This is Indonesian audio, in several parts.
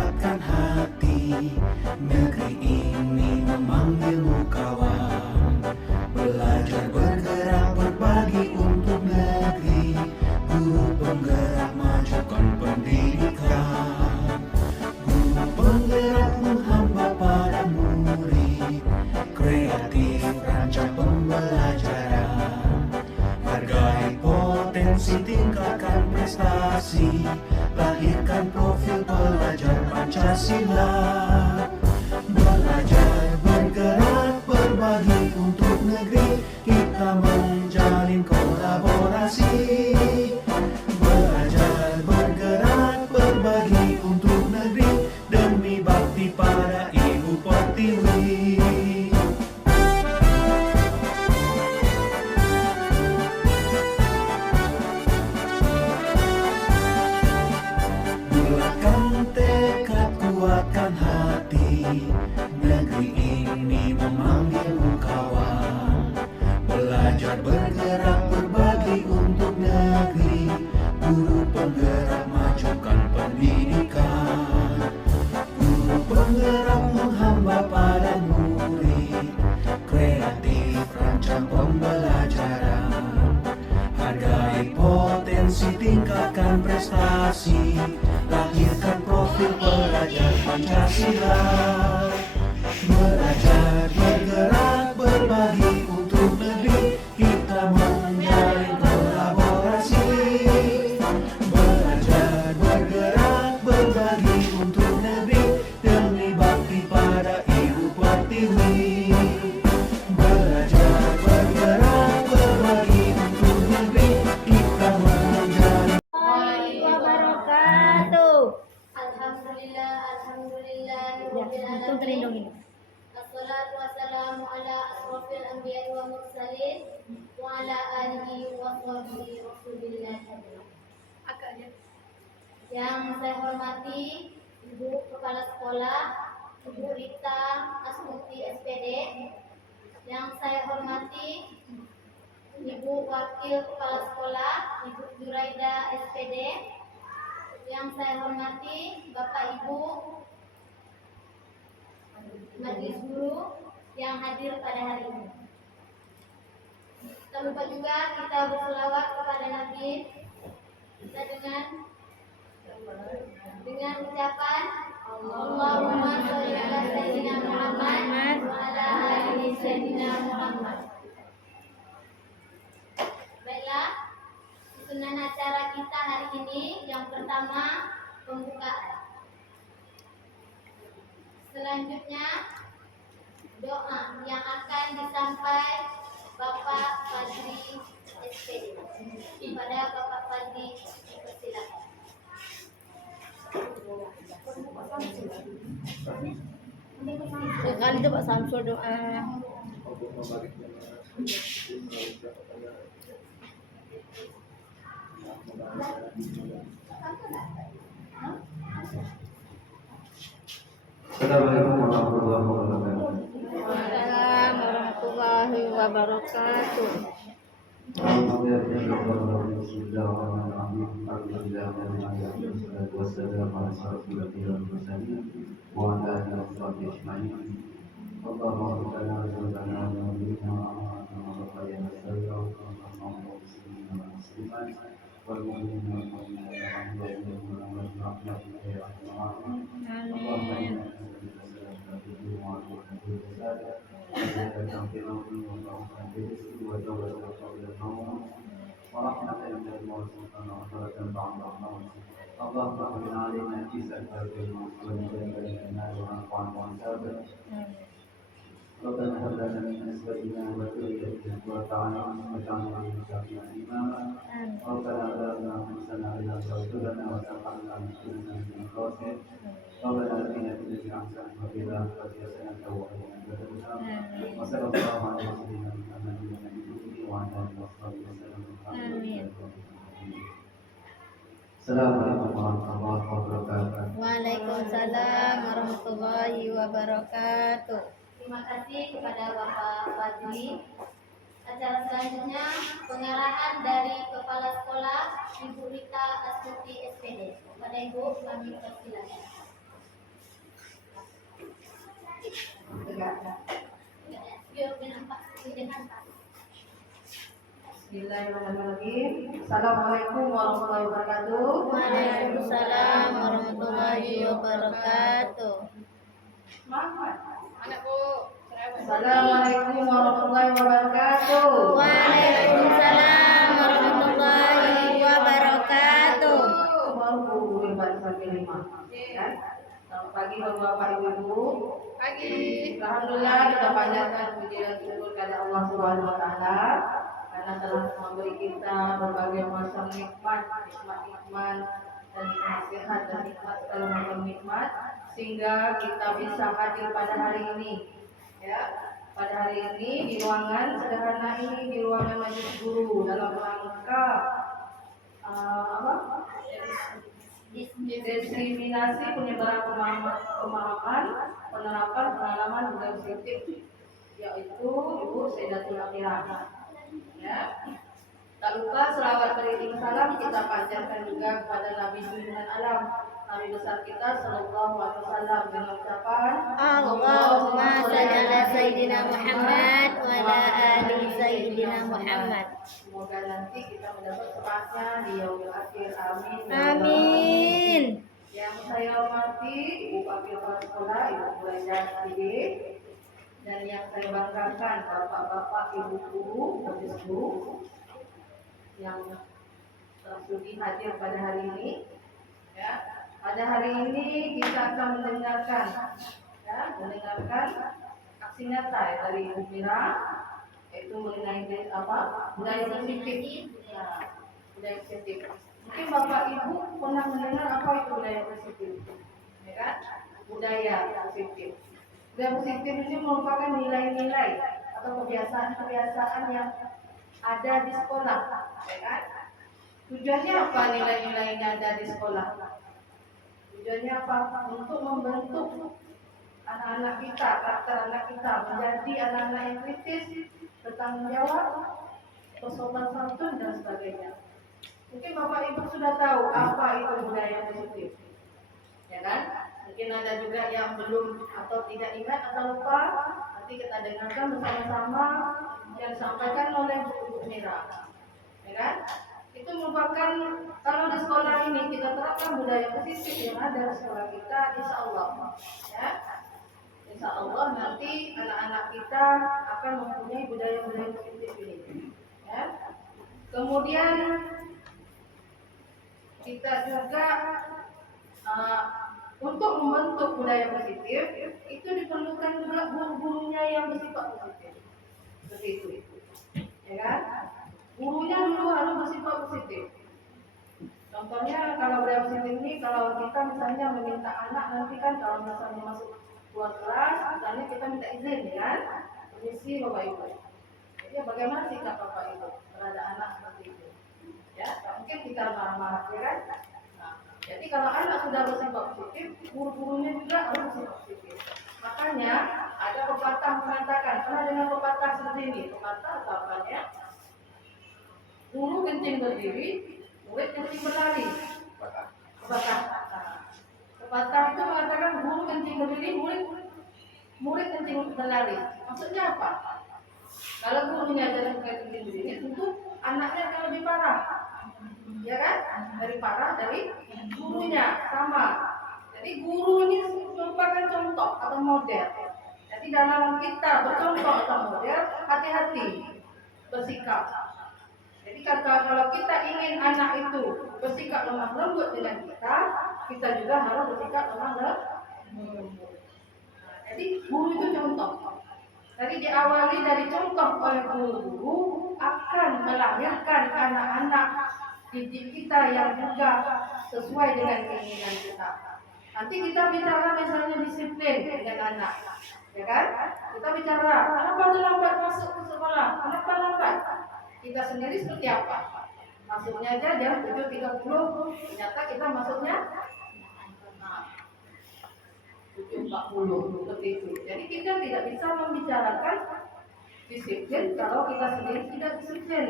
kuatkan hati. Negeri ini memanggilmu kawan. Belajar bergerak berbagi untuk negeri. Guru penggerak majukan pendidikan. Guru penggerak menghamba pada murid. Kreatif rancang pembelajaran. Hargai potensi, tingkatkan prestasi. Lahirkan profil pelajar Pancasila. Belajar bergerak berbagi untuk negeri. Kita menjalin kolaborasi. Belajar bergerak berbagi untuk negeri. Demi bakti pada Ibu Pertiwi. Bulatkan tekad, kuatkan hati. Negeri ini memanggilmu kawan. Belajar bergerak berbagi untuk negeri. Guru penggerak majukan pendidikan. Guru penggerak menghamba pada murid. Kreatif rancang pembelajaran. Hargai potensi, tingkatkan prestasi. Lahirkan profil pelajar Pancasila. Belajar bergerak berbagi untuk negeri. Kita menjalin kolaborasi. Belajar bergerak berbagi untuk negeri. Demi bakti pada Ibu Pertiwi. Belajar bergerak berbagi untuk negeri. Kita menjalin wabarakatuh. Alhamdulillah, alhamdulillah, Untung terlindungi. Assalatu wassalamu ala asrofil anbiya wa mursalin wa ala alihi wa sahbihi rasulillah. Yang saya hormati Ibu Kepala Sekolah, Ibu Rita Astuti SPD. Yang saya hormati Ibu Wakil Kepala Sekolah, Ibu Juraida SPD. Yang saya hormati Bapak Ibu Majelis Guru yang hadir pada hari ini. Tak lupa juga kita berselawat kepada Nabi kita dengan ucapan Allahumma sholli ala sayyidina Muhammad wa ala ali sayyidina Muhammad. Baiklah, susunan acara kita hari ini yang pertama pembukaan. Selanjutnya doa yang akan disampaikan Bapak Fadli SPD. Kepada Bapak Fadli, persilakan. Sekali itu Pak Samsul doa. Assalamualaikum warahmatullahi wabarakatuh. Waalaikumsalam warahmatullahi wabarakatuh. ربنا هب لنا من ازواجنا وذريتنا قرة اعين واجعلنا للمتقين اماما ربنا لا تزغ انفسنا اذا هديتنا وهب لنا من لدنك رحمة ربنا اتنا في الدنيا حسنة وفي الآخرة حسنة وقنا عذاب النار وصلى الله على سيدنا محمد وعلى آله وصحبه وسلم. Assalamualaikum warahmatullahi wabarakatuh. Waalaikumsalam warahmatullahi wabarakatuh. Terima kasih kepada Bapak Fadli. Acara selanjutnya pengarahan dari Kepala Sekolah Ibu Rita Astuti SPD. Kepada Ibu kami persilakan. Bismillahirrahmanirrahim. Assalamualaikum warahmatullahi wabarakatuh. Waalaikumsalam warahmatullahi wabarakatuh. Assalamualaikum warahmatullahi wabarakatuh. Waalaikumsalam warahmatullahi wabarakatuh. Baru guru bahasa kelima. Ya. Selamat pagi Bapak Ibu. Pagi. Alhamdulillah kita panjatkan puji dan syukur kepada Allah Subhanahu wa taala karena telah memberi kita berbagai macam nikmat dan nikmat sehat dan nikmat segala macam nikmat sehingga kita bisa hadir pada hari ini. Ya, pada hari ini di ruangan sederhana ini, di ruangan majelis guru dalam rangka diskriminasi penyebaran pemahaman penerapan pengalaman budaya positif, yaitu Ibu Sayyidatul Akhirah. Ya. Tak lupa selawat beriring salam kita panjatkan juga kepada Nabi Junjungan Alam, Nabi besar kita sallallahu alaihi wasallam dengan ucapan Allahumma shalli ala sayyidina Muhammad wa ala ali sayyidina Muhammad. Semoga nanti kita mendapat syafaatnya di yaumil akhir. Amin. Amin. Yang saya hormati Ibu Wakil Kepala Sekolah, Ibu Mulaidah Didik, dan yang saya banggakan Bapak-bapak, Ibu Guru, Habis Guru yang tersudi hadir pada hari ini. Ya, pada hari ini kita akan mendengarkan aksi nyata dari Ibu Mira, yaitu mengenai budaya positif. Ya, budaya positif. Mungkin Bapak Ibu pernah mendengar apa itu budaya positif, ya kan? Budaya positif. Budaya positif ini merupakan nilai-nilai atau kebiasaan-kebiasaan yang ada di sekolah, ya kan? Tujuannya apa nilai-nilainya ada di sekolah? Tujuannya apa? Untuk membentuk anak-anak kita, karakter anak kita menjadi anak-anak yang kritis, bertanggung jawab, bersopan santun dan sebagainya. Mungkin Bapak Ibu sudah tahu apa itu budaya positif, ya kan? Mungkin ada juga yang belum atau tidak ingat atau lupa. Nanti kita dengarkan bersama-sama yang disampaikan oleh Bu Mira, ya kan? Itu merupakan kalau di sekolah ini kita terapkan budaya positif yang ada di sekolah kita, insya Allah, ya. Insya Allah nanti anak-anak kita akan mempunyai budaya-budaya positif ini, ya. Kemudian kita juga untuk membentuk budaya positif itu diperlukan juga guru-gurunya yang bersifat positif, seperti itu, ya kan? Gurunya dulu harus bersifat positif. Contohnya kalau budaya positif ini, kalau kita misalnya meminta anak nanti kan kalau misalnya masuk keluar kelas, misalnya kita minta izin, ya kan? Permisi Bapak Ibu. Jadi bagaimana sikap Bapak Ibu terhadap anak seperti itu? Ya, mungkin kita marah-marah, ya kan? Nah, jadi kalau anak sudah bersifat positif, guru-gurunya juga harus bersifat positif. Makanya ada pepatah mengatakan, pernah dengar pepatah seperti ini? Pepatah atau apanya? Guru kencing berdiri, murid kencing berlari. Pepatah. Pepatah itu mengatakan guru kencing berdiri, murid kencing berlari. Maksudnya apa? Kalau gurunya jadi kencing berdiri, tentu anaknya akan lebih parah, ya kan? Dari gurunya sama. Jadi guru ini merupakan contoh atau model. Jadi dalam kita bercontoh atau model, hati-hati bersikap. Jadi kalau kita ingin anak itu bersikap lemah lembut dengan kita juga harus bersikap lemah lembut. Jadi guru itu contoh. Jadi diawali dari contoh oleh guru akan melahirkan anak-anak didik kita yang juga sesuai dengan keinginan kita. Nanti kita bicara misalnya disiplin dengan anak, ya kan? Kita bicara kenapa terlambat masuk ke sekolah, kenapa lambat? Kita sendiri seperti apa? Masuknya aja jam 7.30, ternyata kita masuknya 7.40 seperti itu. Jadi kita tidak bisa membicarakan disiplin kalau kita sendiri tidak disiplin.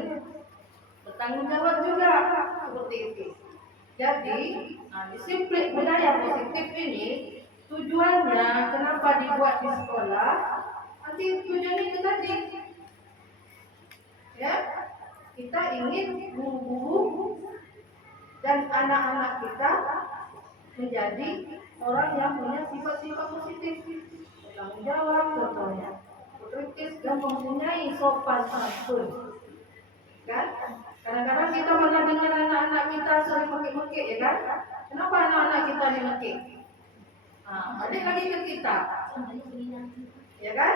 Bertanggung jawab juga seperti itu. Jadi disiplin budaya positif ini tujuannya kenapa dibuat di sekolah? Nanti tujuannya itu tadi, ya, kita ingin guru-guru dan anak-anak kita menjadi orang yang punya sifat-sifat positif, bertanggung jawab contohnya, berkritis dan mempunyai sopan santun. Kan? Kadang-kadang kita malah dengar anak-anak kita sering mekik-mekik, ya kan? Kenapa anak-anak kita ini mekik? Balik lagi ke kita, ya kan?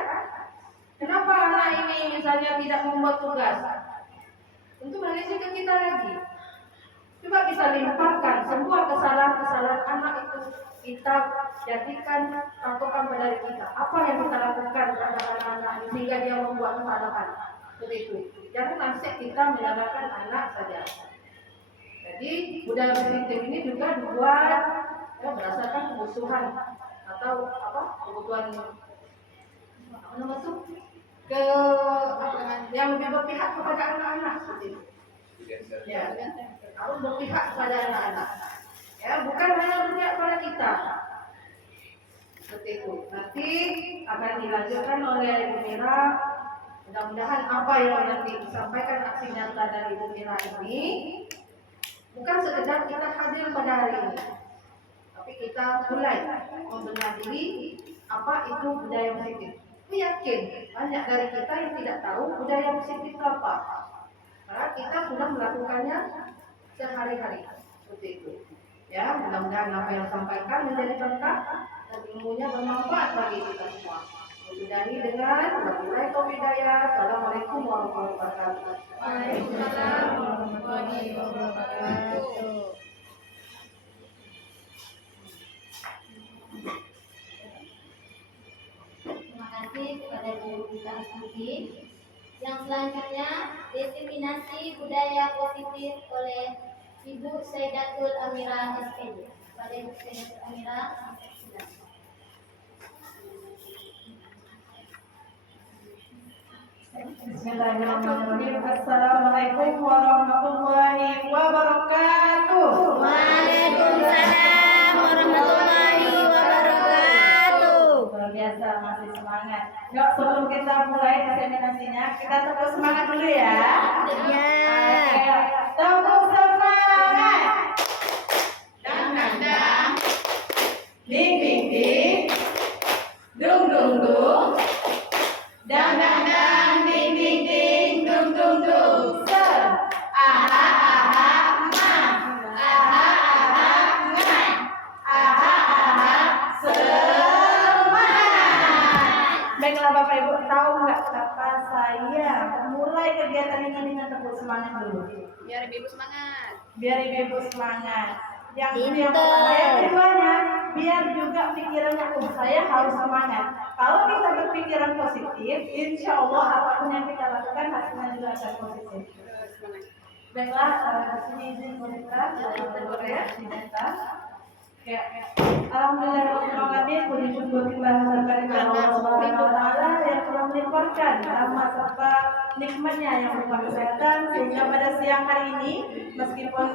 Kenapa anak ini misalnya tidak membuat tugas? Tentu balik ke kita lagi. Coba bisa limpahkan semua kesalahan-kesalahan anak itu kita jadikan patokan pada diri kita. Apa yang kita lakukan terhadap anak-anak ini sehingga dia membuat kesalahan? Seperti itu. Jangan nasib kita menyalahkan anak saja. Jadi budaya positif ini juga dibuat berdasarkan kebutuhan atau kebutuhan yang lebih berpihak kepada anak-anak seperti itu. Ya, harus berpihak kepada anak-anak. Ya, bukan hanya berpihak pada kita. Seperti itu. Nanti akan dilanjutkan oleh Ibu Mira. Mudah-mudahan apa yang nanti disampaikan aksi nyata dari Ibu Mira ini bukan sekedar kita hadir pada hari ini, tapi kita mulai membenahi diri apa itu budaya positif. Aku yakin banyak dari kita yang tidak tahu budaya positif itu apa. Karena kita sudah melakukannya sehari-hari seperti itu. Ya, mudah-mudahan apa yang disampaikan menjadi berkah dan ilmunya bermanfaat bagi kita semua. Mudah-mudahan dengan wabillahi taufiq hidayah. Assalamualaikum warahmatullahi wabarakatuh. Waalaikumsalam warahmatullahi wabarakatuh. Terima kasih kepada guru kita Astuti. Yang selanjutnya diseminasi budaya positif oleh Ibu Sayyidatul Amira SPD. Kepada Ibu Sayyidatul Amira, silakan. Bismillahirrahmanirrahim. Assalamualaikum warahmatullahi wabarakatuh. Waalaikumsalam warahmatullahi wabarakatuh. Luar biasa, masih semangat. Yuk, sebelum kita mulai diseminasinya, kita tepuk semangat dulu ya. Ya. Ayo, tepuk semangat. Dang dang dang, Ding ding ding. Dung dung dung. Dang dang dang, ding ding ding, dung dung dung. Ser. Aha aha ma. Aha aha ngai. Aha aha semangat. Baiklah Bapak Ibu, tahu nggak kenapa saya mulai kegiatan ini dengan tepuk semangat dulu? biar ibu semangat. Biar ibu semangat. Yang Pinter. pertama, yang keduanya, biar juga pikirannya saya harus semangat. Kalau kita berpikiran positif, insya Allah apapun yang kita lakukan hasilnya juga akan positif. Baiklah, di sini izin kita kita. Ya, alhamdulillah, puji syukur kita haturkan kepada Allah Subhanahu wa Ta'ala yang telah melimpahkan rahmat serta nikmatnya yang berupa kesehatan sehingga pada siang hari ini meskipun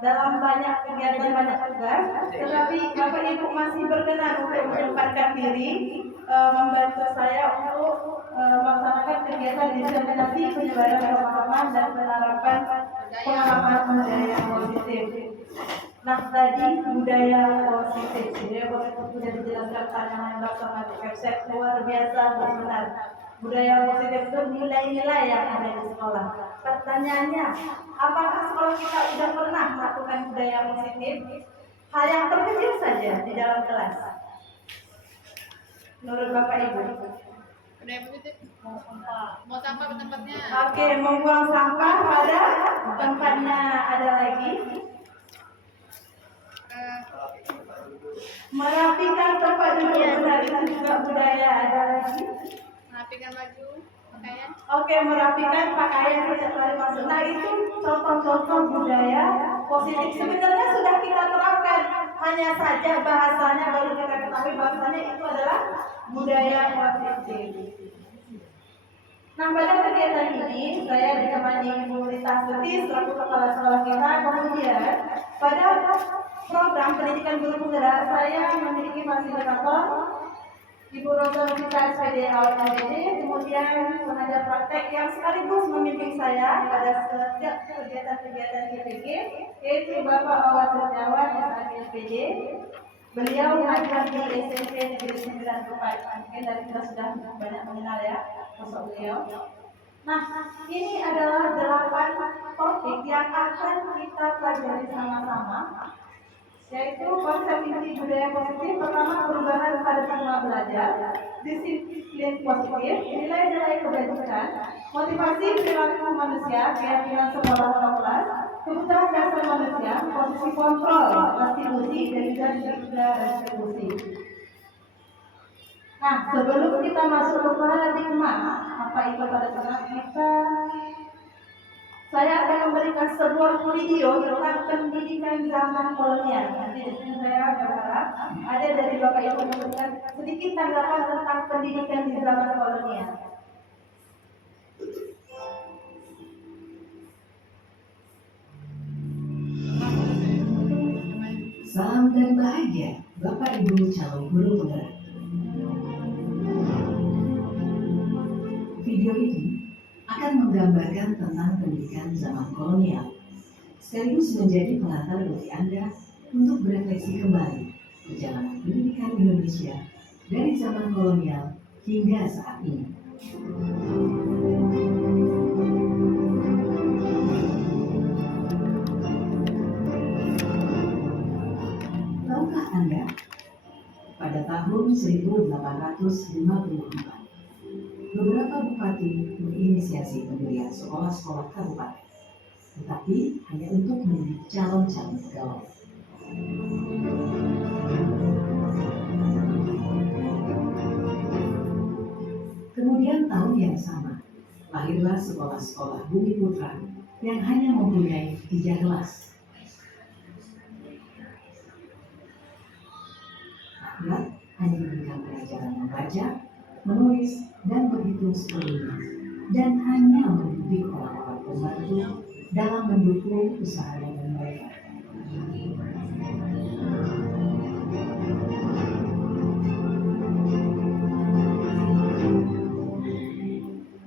dalam banyak kegiatan banyak tugas, tetapi Bapak Ibu masih berkenan untuk menyempatkan diri membantu saya untuk melaksanakan kegiatan diseminasi penyebaran pemahaman dan penerapan pengalaman budaya yang positif. Nah, tadi budaya positif sudah dijelaskan tantangan bersama di website luar biasa benar. Budaya positif itu nilai-nilai yang ada di sekolah. Pertanyaannya, apakah sekolah kita sudah pernah melakukan budaya positif? Hal yang terkecil saja di dalam kelas. Menurut Bapak Ibu. Budaya positif. Mau sampah ke tempatnya. Oke, membuang sampah pada tempatnya. Ada lagi. Merapikan tempat duduk benar itu juga budaya. Ada lagi. Merapikan baju, pakaian. Oke, merapikan pakaian setiap kali masuk. Nah, itu contoh-contoh budaya positif. Sebenarnya sudah kita terapkan, hanya saja bahasanya baru kita ketahui bahasanya itu adalah budaya positif. Nah, pada kegiatan ini saya ditemani Ibu Rita Astuti selaku kepala sekolah kita. Kemudian pada program pendidikan guru penggerak saya memiliki fasilitator Ibu Rosa Novita SPD AWD, kemudian pengajar praktek yang sekaligus membimbing saya pada setiap kegiatan-kegiatan CPG, yaitu Bapak Wawan Setiawan SAG SPD. Beliau mengajar di SMP Negeri 9 Kepayakan, mungkin dari kita sudah banyak mengenal ya sosok beliau. Nah, ini adalah 8 topik yang akan kita pelajari sama-sama, yaitu konsep inti budaya positif. Pertama, perubahan paradigma belajar, disiplin positif, nilai-nilai kebajikan, motivasi perilaku manusia, keyakinan sekolah atau kelas, kebutuhan dasar manusia, posisi kontrol, restitusi, dan juga restitusi. Nah, sebelum kita masuk ke paradigma, apa itu paradigma kita? Saya akan memberikan sebuah video tentang pendidikan zaman kolonial. Nanti di sini saya berharap ada dari Bapak Ibu memberikan sedikit tanggapan tentang pendidikan di zaman kolonial. Salam dan bahagia, Bapak Ibu calon guru penggerak. Video ini akan menggambarkan tentang pendidikan zaman kolonial, sekaligus menjadi pengantar bagi Anda untuk berefleksi kembali perjalanan pendidikan Indonesia dari zaman kolonial hingga saat ini. Tahukah Anda, pada tahun 1854, beberapa bupati menginisiasi pendirian sekolah-sekolah kabupaten, tetapi hanya untuk mendidik calon-calon pegawai. Kemudian tahun yang sama, lahirlah sekolah-sekolah Bumi Putra yang hanya mempunyai 3 kelas. Rakyat hanya diberikan pelajaran membaca, menulis, dan berhitung sepenuhnya, dan hanya mendidik orang-orang pembantu dalam mendukung usaha dagang mereka.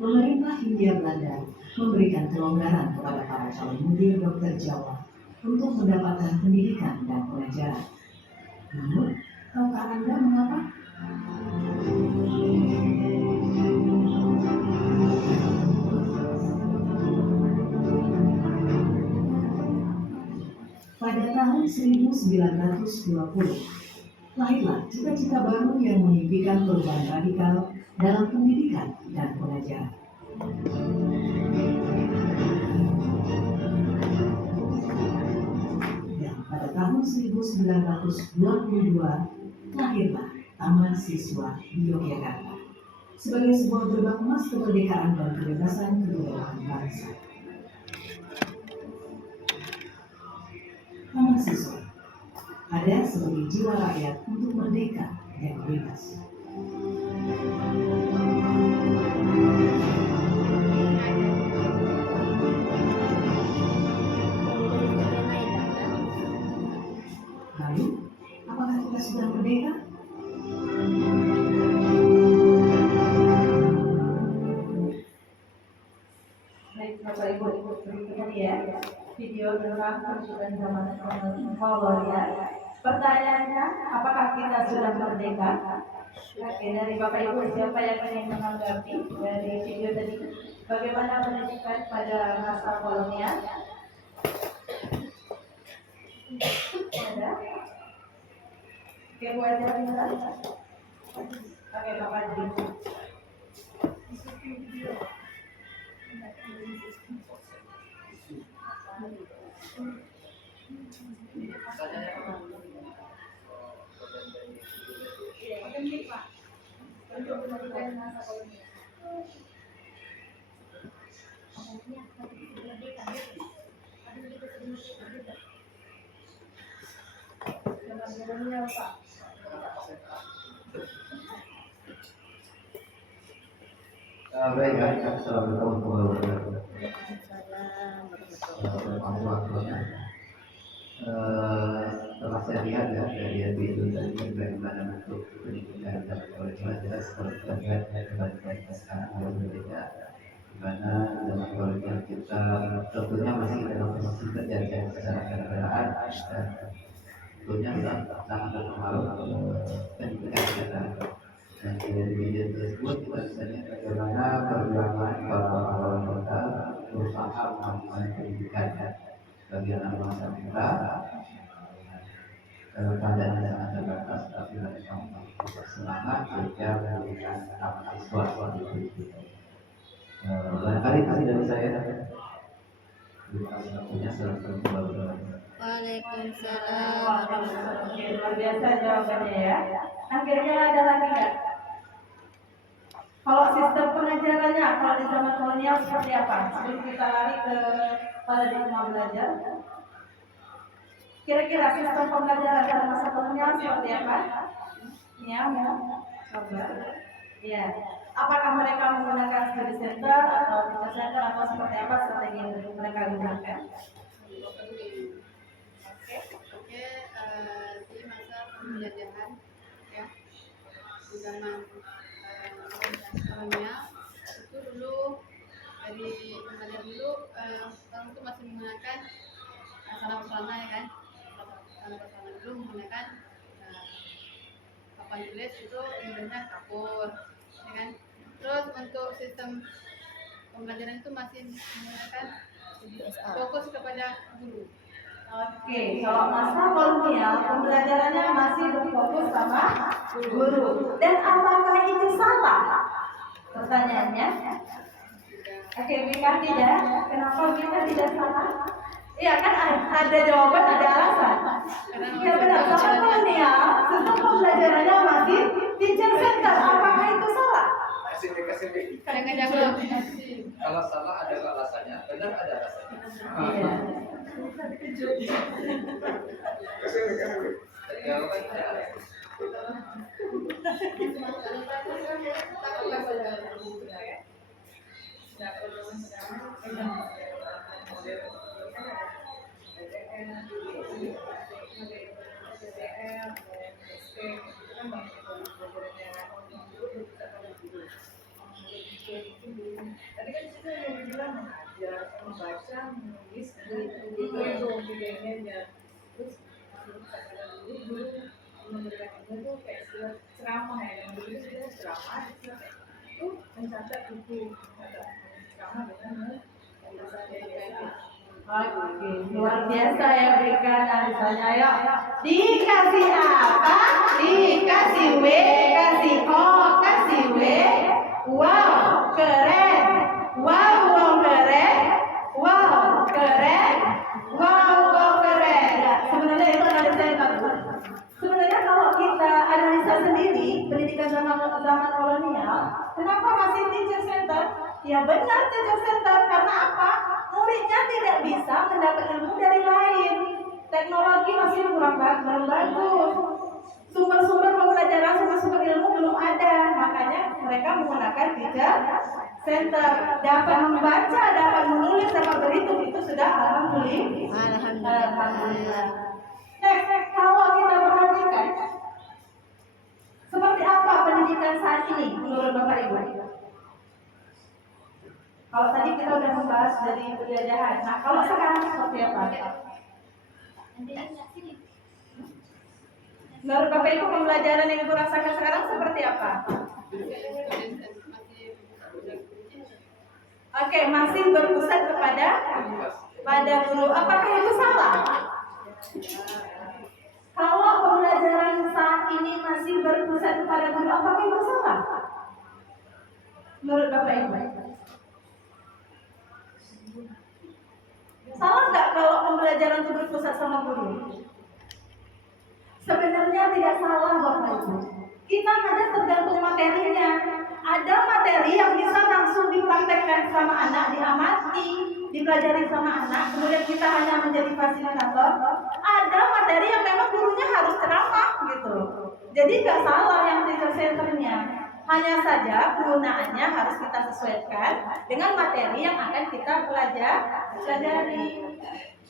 Pemerintah Hindia Belanda memberikan kelonggaran kepada para calon mudir dokter Jawa untuk mendapatkan pendidikan dan pengajaran. Namun, tahukah Anda mengapa? Pada tahun 1920, lahirlah cita-cita baru yang memimpikan perubahan radikal dalam pendidikan dan pengajaran. Dan pada tahun 1922, lahirlah Taman Siswa di Yogyakarta sebagai sebuah gerbang emas kemerdekaan dan kebebasan kebudayaan bangsa. Taman Siswa ada sebagai jiwa rakyat untuk merdeka dan bebas. Lalu, apakah kita sudah merdeka? Baik, Bapak Ibu, berikutnya ya video tentang pendidikan zaman kolonial. Pertanyaannya, apakah kita sudah merdeka? Oke, dari Bapak Ibu siapa yang ingin menanggapi dari video tadi? Bagaimana pendidikan pada masa kolonial? Ada? Oke, Bu Aja bisa? Oke, Bapak Aji. Baik, assalamualaikum warahmatullahi wabarakatuh. Telah saya lihat ya dari video tadi bagaimana bentuk pendidikan dan kolonial tentunya sangat berpengaruh pendidikan kita. Dan dari media tersebut kita bisa lihat bagaimana perjuangan para pahlawan kita berusaha memajukan pendidikan bagi anak bangsa kita. Dalam keadaan yang sangat terbatas, tapi mereka bersemangat sehingga memberikan harapan siswa seperti itu. Barangkali itu dari saya. Punya salah Waalaikumsalam Oke, luar biasa jawabannya ya. Akhirnya ada lagi nggak? Kalau sistem pengajarannya, kalau di zaman kolonial seperti apa? Sebelum kita lari ke paradigma belajar, kira-kira sistem pembelajaran pada masa kolonial seperti apa? Ya, mau coba. Ya. Apakah mereka menggunakan study center atau teacher center atau seperti apa strategi yang mereka gunakan? Oke, di masa pembelajaran ya di zaman kolonial itu dulu dari pembelajaran dulu orang itu masih menggunakan salam-salaman ya kan, salam-salaman dulu menggunakan papan tulis itu bentuknya kapur ya kan. Terus untuk sistem pembelajaran itu masih menggunakan fokus kepada guru. Oke, kalau masa kolonial pembelajarannya masih berfokus sama guru. Dan apakah itu salah? Pertanyaannya. Oke, Bika tidak. Kenapa kita tidak salah? Iya kan ada jawaban, ada alasan. Ya benar, sama kolonial sistem pembelajarannya masih teacher center. Apakah itu salah? Jangan jawab. Kalau salah ada alasannya, benar ada alasannya. Iya. Jawabannya ada. Tadi kan kita yang bilang mengajar, membaca, menulis, itu bedanya. Terus guru memberikan ilmu tuh kayak ceramah ya, yang dulu itu ceramah itu mencatat buku ceramah dengan Oke, luar biasa ya Brika dan misalnya ayo dikasih apa? Dikasih W, kasih O, kasih W. Wow, keren. Wow, keren. Wow, keren. Wow, keren. Ya, sebenarnya itu analisa yang bagus. Sebenarnya kalau kita analisa sendiri pendidikan zaman kolonial, kenapa masih teacher center? Ya benar teacher center karena apa? Muridnya tidak bisa mendapat ilmu dari lain. Teknologi masih kurang bagus. Sumber-sumber pembelajaran, sumber-sumber ilmu belum ada. Makanya mereka menggunakan teacher center. Dapat membaca, dapat menulis, dapat berhitung itu sudah alhamdulillah. Kalau kita perhatikan seperti apa pendidikan saat ini menurut Bapak Ibu? Kalau tadi kita sudah membahas dari penjajahan, nah kalau sekarang seperti apa? Menurut Bapak Ibu pembelajaran yang Ibu rasakan sekarang seperti apa? Oke, masih berpusat pada guru. Apakah itu salah? Kalau pembelajaran saat ini masih berpusat kepada guru, apakah itu salah? Menurut Bapak Ibu? Salah nggak kalau pembelajaran itu berpusat sama guru? Sebenarnya tidak salah Bapak Ibu. Kita hanya tergantung materinya. Ada materi yang bisa langsung dipraktekkan sama anak, diamati, dipelajari sama anak, kemudian kita hanya menjadi fasilitator. Ada materi yang memang gurunya harus ceramah gitu. Jadi nggak salah yang teacher centernya. Hanya saja penggunaannya harus kita sesuaikan dengan materi yang akan kita pelajari.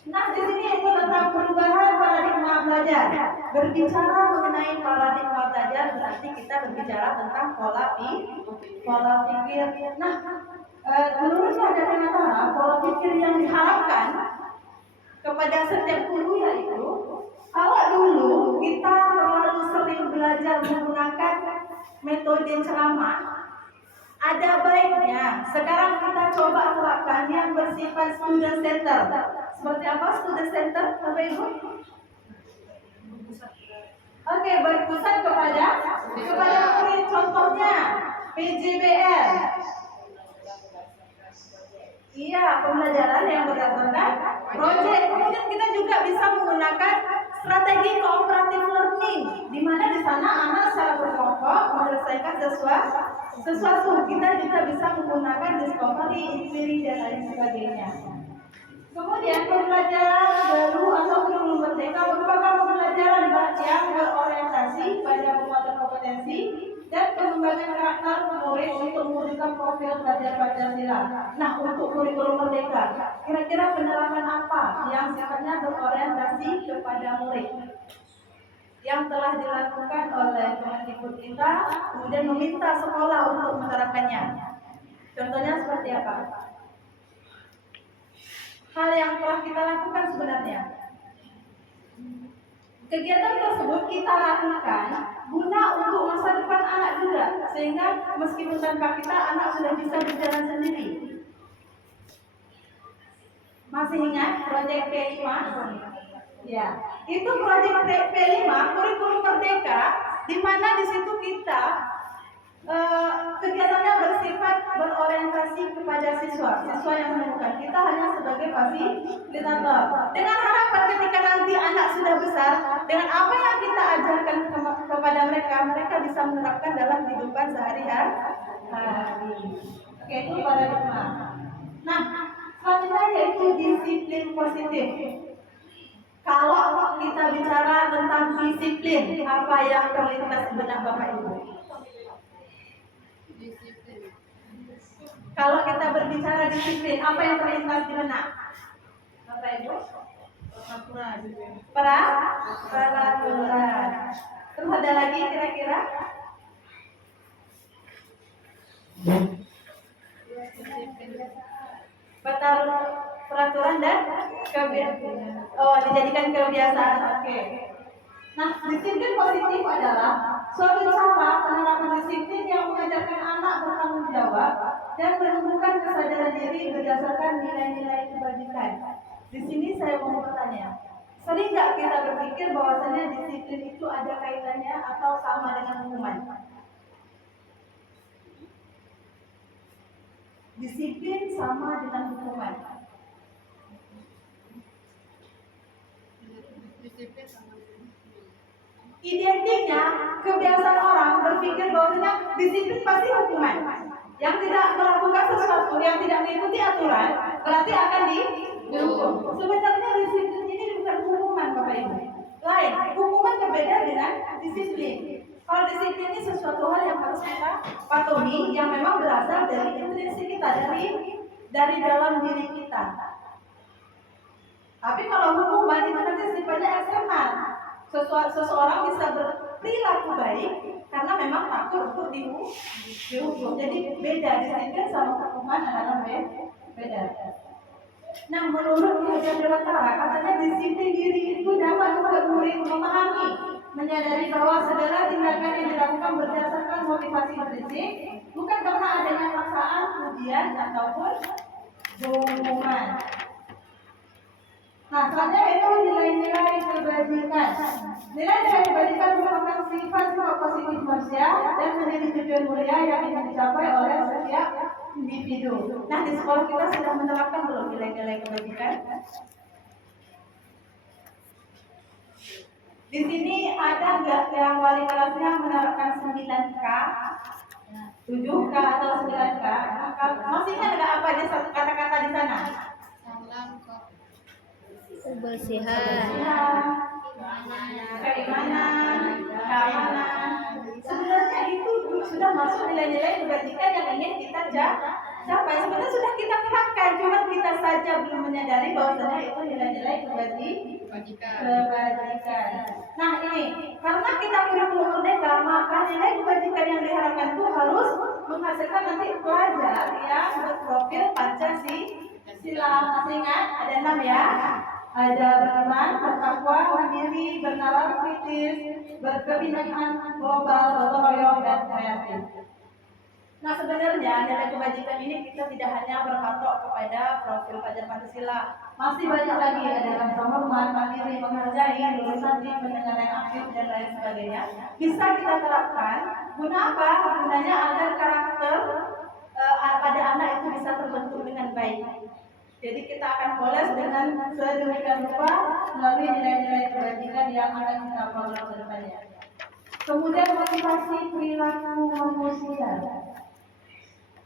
Nah, di sini itu tentang perubahan paradigma belajar. Berbicara mengenai paradigma belajar berarti kita berbicara tentang pola pikir. Nah, menurut saya ada pola pikir yang diharapkan kepada setiap guru, yaitu kalau dulu kita terlalu sering belajar menggunakan metode ceramah, ada baiknya sekarang kita coba terapkan yang bersifat student center. Seperti apa student center, Bapak Ibu? Oke, berpusat kepada murid. Contohnya PJBL. Iya, pembelajaran yang berdasarkan proyek. Kemudian kita juga bisa menggunakan strategi cooperative learning, di mana di sana anak secara berkelompok menyelesaikan sesuatu. Kita juga bisa menggunakan discovery, inquiry, dan lain sebagainya. Kemudian pembelajaran baru atau kurikulum merdeka merupakan pembelajaran yang berorientasi pada penguatan kompetensi dan pengembangan karakter murid untuk mewujudkan profil pelajar Pancasila. Nah, untuk kurikulum merdeka, kira-kira penerapan apa yang sifatnya berorientasi kepada murid yang telah dilakukan oleh Kemendikbud kita, kemudian meminta sekolah untuk menerapkannya? Contohnya seperti apa? Hal yang telah kita lakukan sebenarnya. Kegiatan tersebut kita lakukan guna untuk masa depan anak juga, sehingga meskipun tanpa kita, anak sudah bisa berjalan sendiri. Masih ingat proyek P5? Ya, itu proyek P5 kurikulum merdeka, di mana di situ kita kegiatannya bersifat berorientasi kepada siswa yang menemukan. Kita hanya sebagai fasilitator, dengan harapan ketika nanti anak sudah besar, dengan apa yang kita ajarkan kepada mereka bisa menerapkan dalam kehidupan sehari-hari. Oke, itu paradigma. Nah, selanjutnya yaitu disiplin positif. Kalau kita bicara tentang disiplin, apa yang terlintas di benak Bapak Ibu? Kalau kita berbicara disiplin, apa yang terlintas di benak Bapak Ibu? Peraturan. Terus ada lagi kira-kira? Peraturan dan kebiasaan. Oh, dijadikan kebiasaan. Oke. Nah, disiplin positif adalah suatu cara penerapan disiplin yang mengajarkan anak bertanggung jawab dan menumbuhkan kesadaran diri berdasarkan nilai-nilai kebajikan. Di sini saya mau bertanya, sering nggak kita berpikir bahwasannya disiplin itu ada kaitannya atau sama dengan hukuman? Disiplin sama dengan hukuman. Identiknya kebiasaan orang berpikir bahwasanya disiplin pasti hukuman. Yang tidak melakukan sesuatu, yang tidak mengikuti aturan, berarti akan dihukum. Sebenarnya disiplin ini bukan hukuman, Bapak Ibu. Lain, hukuman berbeda dengan disiplin. Kalau disiplin ini sesuatu hal yang harus kita patuhi, yang memang berasal dari intrinsik kita, dari dalam diri kita. Tapi kalau hukuman itu nanti sifatnya eksternal. Seseorang bisa berperilaku baik karena memang takut untuk dihukum. Jadi beda, disiplin sama hukuman adalah beda. Nah, menurut Ki Dewantara, katanya disiplin diri itu dapat membuat murid memahami, menyadari bahwa segala tindakan yang dilakukan berdasarkan motivasi intrinsik, bukan karena adanya paksaan, ujian ataupun hukuman. Nah, selanjutnya itu nilai-nilai kebajikan. Nilai-nilai kebajikan merupakan sifat-sifat positif manusia dan menjadi tujuan mulia yang ingin dicapai oleh setiap individu. Nah, di sekolah kita sudah menerapkan belum nilai-nilai kebajikan? Di sini ada nggak yang wali kelasnya menerapkan 9K, 7K atau 9K? Masih ingat nggak apa aja satu kata-kata di sana? Kebersihan, keimanan, keamanan. Sebenarnya itu sudah masuk nilai-nilai kebajikan yang ingin kita capai. Sebenarnya sudah kita terapkan, cuma kita saja belum menyadari bahwasanya itu nilai-nilai kebajikan. Nah, ini karena kita kurikulum merdeka, maka nilai kebajikan yang diharapkan itu harus menghasilkan nanti pelajar yang berprofil Pancasila. Masih ingat ada 6 ya? Ada beriman, bertakwa, mandiri, bernalar kritis, berkebinaan global, gotong royong, dan kreatif. Nah, sebenarnya nilai kebajikan ini kita tidak hanya berpatok kepada profil pelajar Pancasila. Masih banyak lagi, ada rasa hormat, mandiri, menghargai, lulus hati, pendengar yang aktif, dan lain sebagainya. Bisa kita terapkan. Guna apa? Gunanya agar karakter pada anak itu bisa terbentuk dengan baik. Jadi kita akan poles dengan sedemikian rupa melalui nilai-nilai kebajikan yang akan kita program ke depannya. Kemudian motivasi perilaku manusia.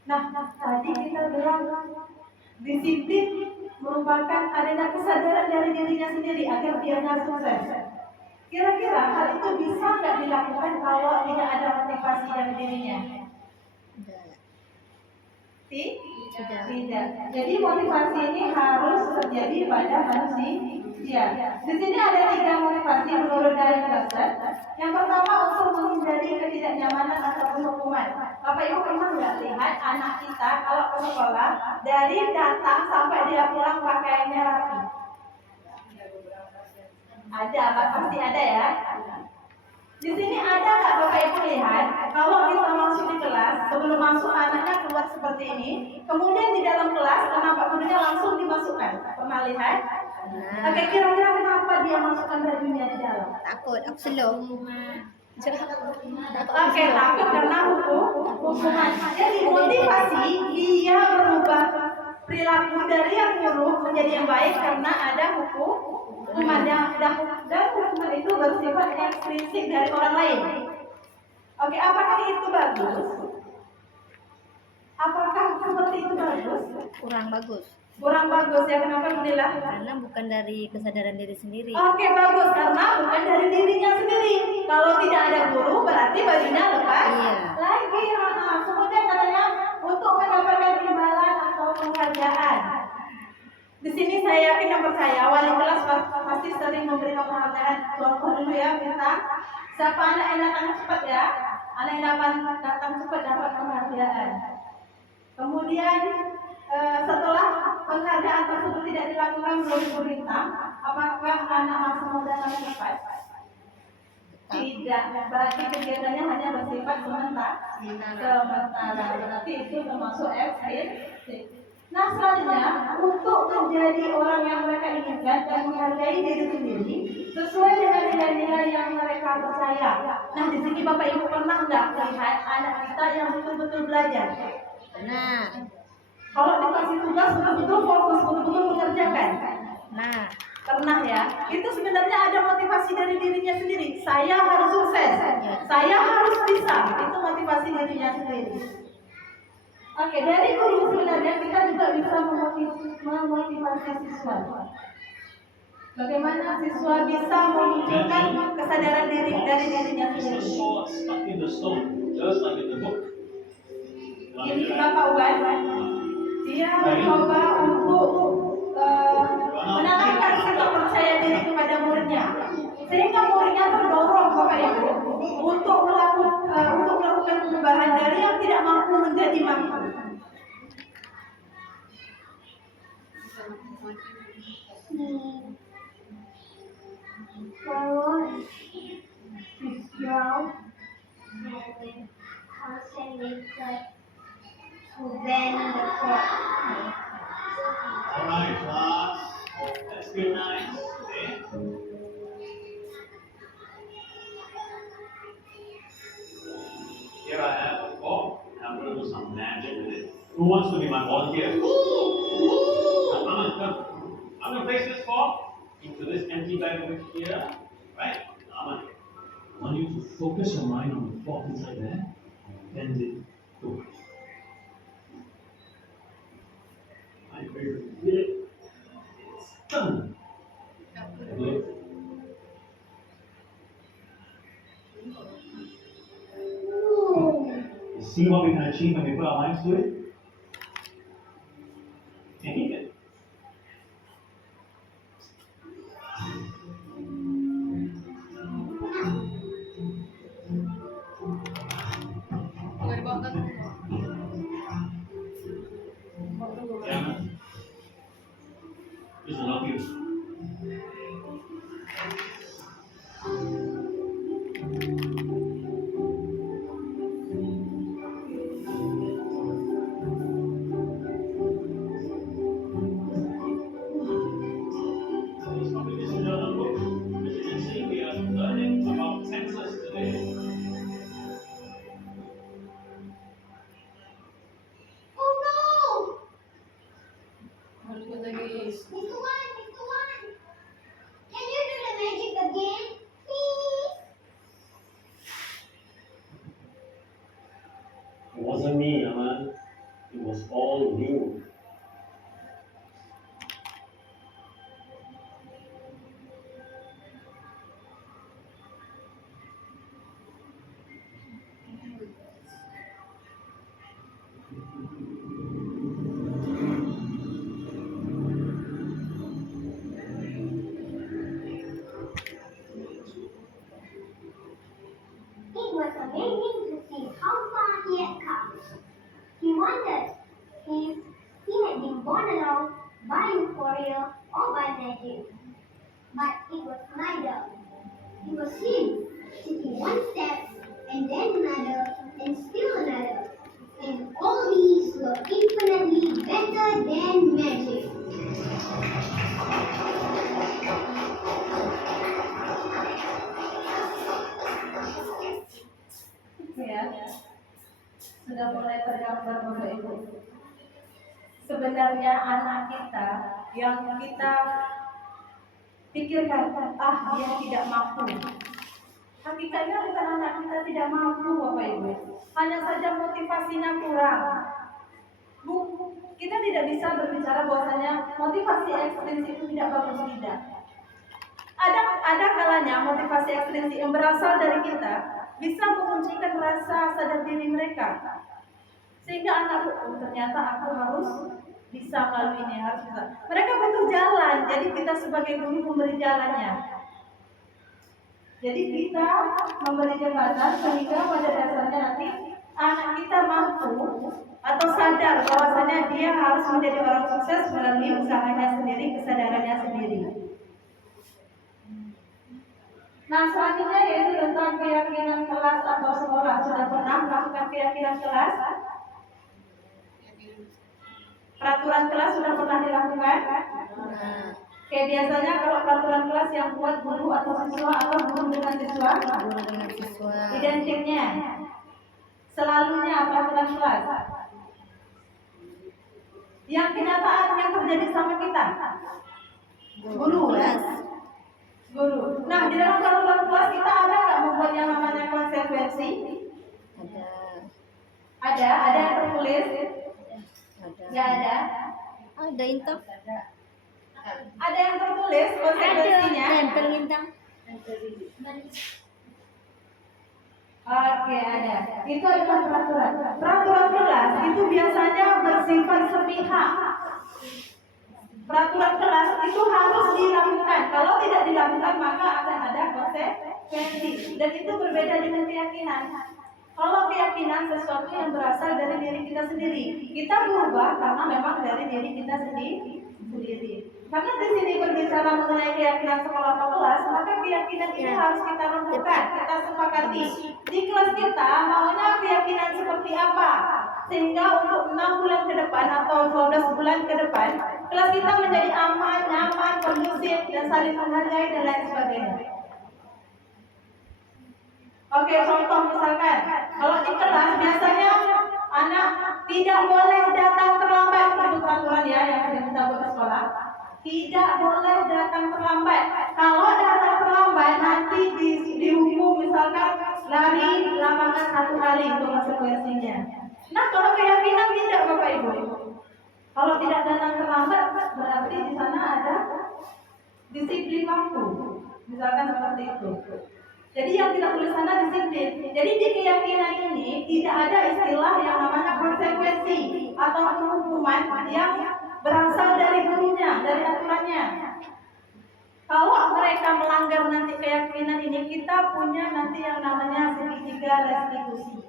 Nah, tadi kita bilang disiplin merupakan adanya kesadaran dari dirinya sendiri agar dia sukses. Kira-kira hal itu bisa nggak dilakukan kalau tidak ada motivasi dari dirinya? Tidak. Jadi motivasi ini harus terjadi pada manusia. Di sini ada 3 motivasi menurut dari Klaser. Yang pertama untuk menghindari ketidaknyamanan ataupun hukuman. Bapak Ibu pernah nggak lihat anak kita kalau ke sekolah dari datang sampai dia pulang pakaiannya rapi? Ada, pasti ada ya. Di sini ada nggak Bapak Ibu lihat kalau kita masuk di kelas sebelum masuk anaknya keluar seperti ini, kemudian di dalam kelas kenapa gurunya langsung dimasukkan? Pernah lihat? Oke, kira-kira kenapa dia masukkan bajunya di dalam? Takut, aku slow. Oke, takut karena hukuman. Jadi motivasi dia berubah perilaku dari yang buruk menjadi yang baik karena ada hukuman dan hukuman itu bersifat ekstrinsik dari orang lain. Oke, apakah itu bagus? Apakah seperti itu bagus? Kurang bagus. Kurang bagus ya, kenapa Budila? Karena bukan dari kesadaran diri sendiri. Oke, bagus karena bukan dari dirinya sendiri. Kalau tidak ada guru berarti bajunya lepas lagi. Kemudian katanya untuk mendapatkan imbalan atau penghargaan. Di sini saya yakin yang percaya wali kelas pasti sering memberikan penghargaan. Contoh dulu ya, kita siapa anak yang datang cepat ya, anak yang datang cepat dapat penghargaan. Kemudian setelah penghargaan tersebut tidak dilakukan melalui perintah, apakah anak masih muda dan cepat? Tidak, berarti kegiatannya hanya bersifat sementara. Berarti itu termasuk ekstrinsik. Nah, selanjutnya untuk menjadi orang yang mereka inginkan dan menghargai diri sendiri sesuai dengan nilai-nilai yang mereka percaya. Nah, di sini Bapak Ibu pernah nggak melihat anak kita yang betul-betul belajar? Nah, kalau dikasih tugas betul-betul fokus, betul-betul mengerjakan. nah, Pernah ya? Itu sebenarnya ada motivasi dari dirinya sendiri. Saya harus sukses, saya harus bisa. Itu motivasi dirinya sendiri. Oke, dari guru sebenarnya kita juga bisa memotivasi siswa. Bagaimana siswa bisa memunculkan kesadaran diri dari dirinya sendiri? Stuck in the stone, just like in the book. Ini Bapak Uwan, dia mencoba untuk menanamkan sikap percaya diri kepada muridnya, sehingga muridnya terdorong Bapak Ibu untuk melakukan perubahan dari yang tidak mampu menjadi mampu. Kalau siswa Alright, class. Let's be nice. Okay? Here I have a fork. I'm going to do some magic with it. Who wants to be my volunteer? I'm going to place this fork into this empty bag over here. Right? I want you to focus your mind on the fork inside there. Bend it forward. My favorite bit. It's done. Good. See what we can achieve when we put our minds to it? And keep it. Yeah. Just love you. wasn't me, Aman. It was all you. It was amazing to see how far he had come. He wondered if he had been born along by euphoria or by magic. But it was neither. It was him, taking one step, and then another, and still another. And all these were infinitely better than magic. Ya, sudah mulai tergambar Bapak Ibu. Sebenarnya anak kita yang kita pikirkan, dia tidak mampu. Hakikatnya bukan anak kita tidak mampu Bapak Ibu. Hanya saja motivasinya kurang. Kita tidak bisa berbicara bahwasanya motivasi ekstrinsik itu tidak bagus, tidak. Ada kalanya motivasi ekstrinsik yang berasal dari kita bisa menguncikan rasa sadar diri mereka, sehingga anakku ternyata aku harus bisa melalui ini, harus bisa. Mereka butuh jalan, jadi kita sebagai guru memberi jalannya. Jadi kita memberi jembatan sehingga pada dasarnya nanti anak kita mampu atau sadar bahwasanya dia harus menjadi orang sukses melalui usahanya sendiri, kesadarannya sendiri. Nah, selanjutnya yaitu tentang keyakinan kelas atau sekolah. Sudah pernah melakukan keyakinan kelas? Peraturan kelas sudah pernah dilakukan? Kayak biasanya kalau peraturan kelas yang buat guru atau siswa atau guru dengan siswa? Guru dengan siswa. Identiknya selalunya peraturan kelas. Yang kenyataan yang terjadi sama kita? Guru. Guru. Nah, di dalam peraturan kelas kita ada nggak membuat yang namanya konsekuensi? Ada yang tertulis? Nggak ada. Ada intang. Ada yang tertulis konsekuensinya? Tempel intang. Oke, ada. Itu adalah peraturan. Peraturan kelas itu biasanya bersifat sepihak. Peraturan kelas itu harus dilakukan. Kalau tidak dilakukan maka akan ada konsekuensi. Dan itu berbeda dengan keyakinan. Kalau keyakinan sesuatu yang berasal dari diri kita sendiri, kita berubah karena memang dari diri kita sendiri. Karena di sini berbicara mengenai keyakinan sekolah atau kelas, maka keyakinan ini harus kita renungkan, kita sepakati. Di kelas kita maunya keyakinan seperti apa? Sehingga untuk 6 bulan ke depan atau 12 bulan ke depan, kelas kita menjadi aman, nyaman, kondusif, dan saling menghargai dan lain sebagainya. Oke, contoh misalkan, kalau di kelas biasanya anak tidak boleh datang terlambat. Itu peraturan ya yang sudah kita buat di sekolah. Tidak boleh datang terlambat. Kalau datang terlambat nanti dihukum misalkan lari lapangan 1 hari itu konsekuensinya. Nah, kalau keyakinan tidak Bapak Ibu. Kalau tidak datang terlambat berarti di sana ada disiplin waktu. Misalkan seperti itu. Jadi yang kita tulis sana disiplin. Jadi di keyakinan ini tidak ada istilah yang namanya konsekuensi atau hukuman yang berasal dari gurunya, dari aturannya. Kalau mereka melanggar nanti keyakinan ini, kita punya nanti yang namanya segitiga restitusi.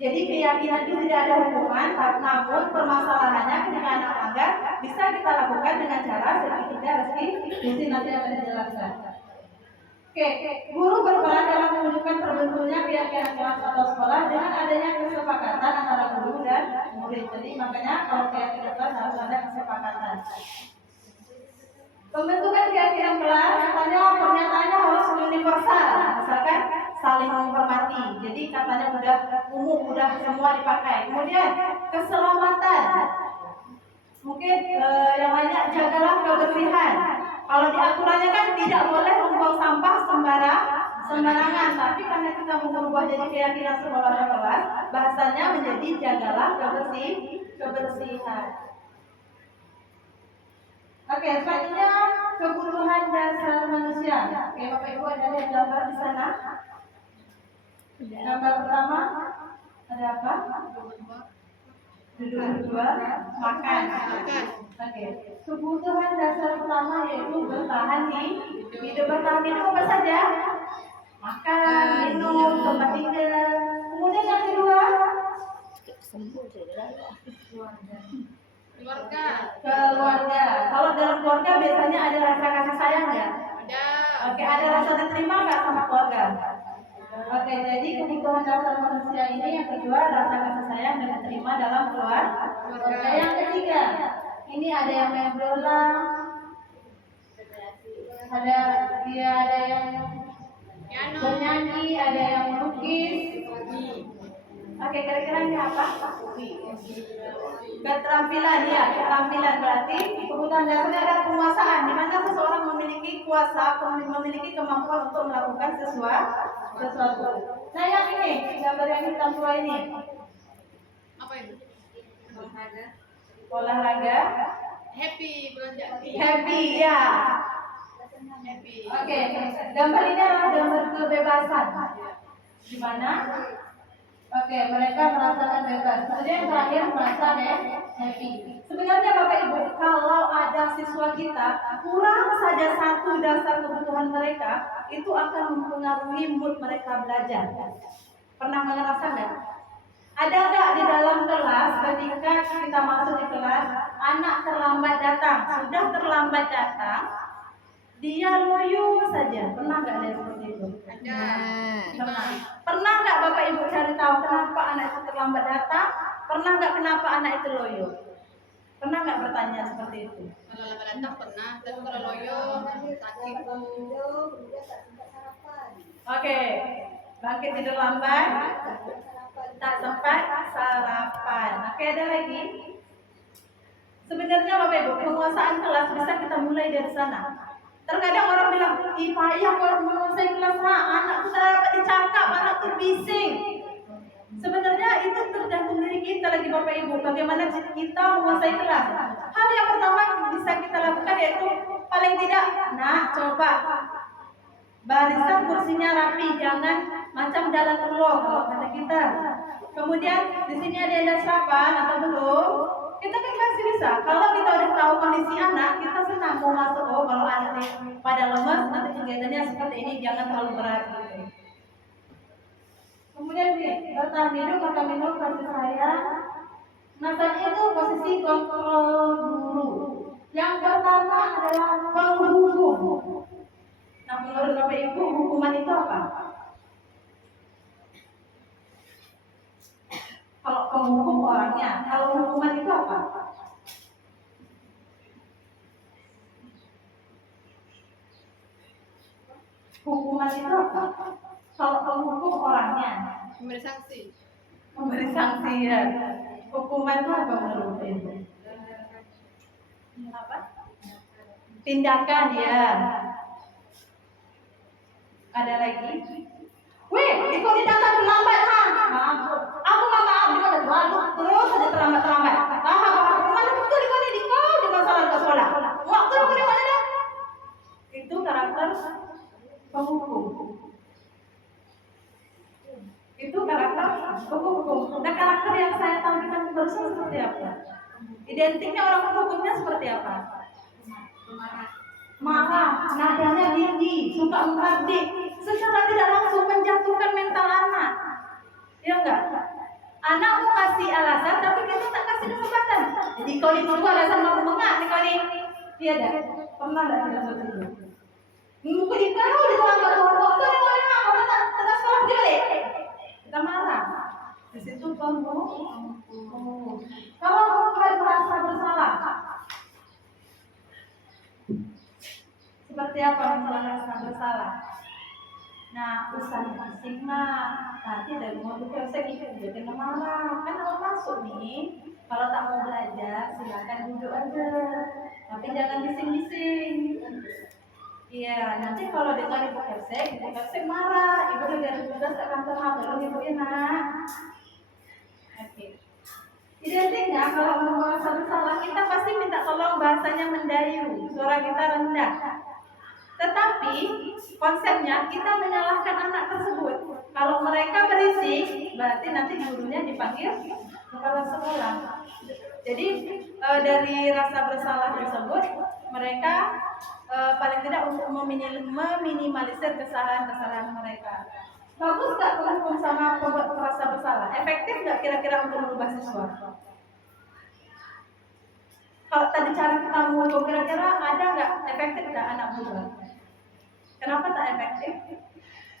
Jadi keyakinan itu tidak ada hukuman, namun permasalahannya ketika anak melanggar bisa kita lakukan dengan cara segitiga restitusi, nanti akan dijelaskan. Oke, guru berperan dalam mewujudkan terbentuknya keyakinan kelas atau sekolah dengan adanya kesepakatan antara guru dan murid. Jadi makanya kalau keyakinan kelas harus ada kesepakatan. Pembentukan keyakinan kelas katanya pernyataannya harus universal, misalkan saling menghormati. Jadi katanya udah umum, udah semua dipakai. Kemudian keselamatan. Mungkin yang lainnya jagalah kebersihan. Kalau di aturannya kan tidak boleh membuang sampah sembarangan, tapi karena kita mengubah jadi keyakinan semua orang kelas, bahasanya menjadi jagalah kebersihan. Oke, selanjutnya kebutuhan dasar manusia. Oke, Bapak Ibu ada lihat gambar di sana? Gambar pertama ada apa? Duduk berdua, makan. Oke, kebutuhan dasar pertama yaitu bertahan hidup. Bertahan hidup apa saja? Makan, minum, tempat tinggal. Kemudian yang kedua, keluarga. Kalau dalam keluarga biasanya ada rasa kasih sayang ya? Ada. Oke, ada rasa diterima nggak sama keluarga? Oke, jadi kebutuhan dasar manusia ini yang kedua rasa kasih sayang dan diterima dalam keluarga. Yang ketiga, ini ada yang main bola, ada yang bernyanyi, ada yang melukis. Oke, kira-kira ini apa? Keterampilan ya, keterampilan berarti kebutuhan dasarnya ada penguasaan, di mana seseorang memiliki kuasa, memiliki kemampuan untuk melakukan sesuatu. Nah, yang ini, gambar yang hitam tua ini. Apa itu? Olahraga. Happy belanja. Happy ya. Oke, gambar ini adalah gambar kebebasan. Di mana? Oke, mereka merasakan bebas. Kemudian yang terakhir merasa happy. Sebenarnya Bapak Ibu, kalau ada siswa kita kurang saja satu dasar kebutuhan mereka, itu akan mempengaruhi mood mereka belajar. Pernah ngerasa nggak? Ada nggak di dalam kelas ketika kita masuk di kelas, anak terlambat datang, sudah terlambat datang, dia loyo saja. Pernah nggak ada seperti itu? Ada. Pernah nggak Bapak Ibu cari tahu kenapa anak itu terlambat datang? Pernah nggak kenapa anak itu loyo? Pernah nggak bertanya seperti itu? Kalau lambat datang pernah, tapi kalau loyo sakit. Oke, bangkit tidur lambat, tak sempat sarapan. Oke, ada lagi. Sebenarnya Bapak Ibu, penguasaan kelas bisa kita mulai dari sana. Terkadang orang bilang, payah kalau menguasai kelas, anak tuh dapat dicakap, anak tuh bising. Sebenarnya itu tergantung diri kita lagi Bapak Ibu, bagaimana kita menguasai kelas. Hal yang pertama bisa kita lakukan yaitu paling tidak, coba barisan kursinya rapi, jangan macam jalan ulok kalau kata kita. Kemudian di sini ada sarapan atau belum? Kita kan masih bisa. Kalau kita udah tahu kondisi anak, kita senang mau masuk. Oh, kalau anak pada lemes, nanti kegiatannya seperti ini, jangan terlalu berat. Gitu. Kemudian bertahan hidup, maka minum kasih sayang. Nah, saat itu posisi kontrol guru. Yang pertama adalah penghukum. Nah, menurut Bapak Ibu, hukuman itu apa? Kalau penghukum orangnya, kalau hukuman itu apa? Hukuman itu apa? Kalau penghukum orangnya, Memberi sanksi. memberi sanksi ya. Hukuman itu apa menurut Ibu? Apa? Tindakan ya. Ada lagi? Weh, kau datang terlambat Maaf. Aku nggak maaf di mana? Waduh, terus saja terlambat. Kemana betul di mana? Di kau di masalah ke sekolah. Waktu aku di mana dah? Itu karakter penghukum. Itu karakter penghukum. Nah, karakter yang saya tampilkan barusan seperti apa? Identiknya orang penghukumnya seperti apa? Marah, nadanya tinggi, suka menghardik, secara tidak langsung menjatuhkan mental anak. Ya enggak? Anak mau kasih alasan, tapi kita tak kasih kesempatan. Jadi kau ini perlu alasan mau mengak, kau ini. Iya dah. Pernah tak tidak begitu? Mungkin di kau di tengah waktu yang boleh nak, orang tak tengah sekolah jelek. Kita marah. Di situ kalau kau merasa bersalah, seperti apa merasa bersalah? Nah, usaha masing nanti dari mau saya gitu jadi marah. Kan kalau masuk nih, kalau tak mau belajar silakan duduk aja, tapi jangan bising-bising. Iya, nanti kalau dengar ibu Kelsek marah. Ibu udah tugas ke kantor belum ibu nak. Oke. Identiknya kalau mau merasa bersalah, kita pasti minta tolong, bahasanya mendayu, suara kita rendah. Tetapi konsepnya kita menyalahkan anak tersebut. Kalau mereka berisik, berarti nanti gurunya dipanggil kepala sekolah. Jadi dari rasa bersalah tersebut, mereka paling tidak untuk meminimalisir kesalahan-kesalahan mereka. Bagus nggak penghukum sama pembuat rasa bersalah? Efektif nggak kira-kira untuk merubah siswa? Kalau tadi cara kita menghukum, kira-kira ada nggak efektif nggak anak berubah? Kenapa tak efektif?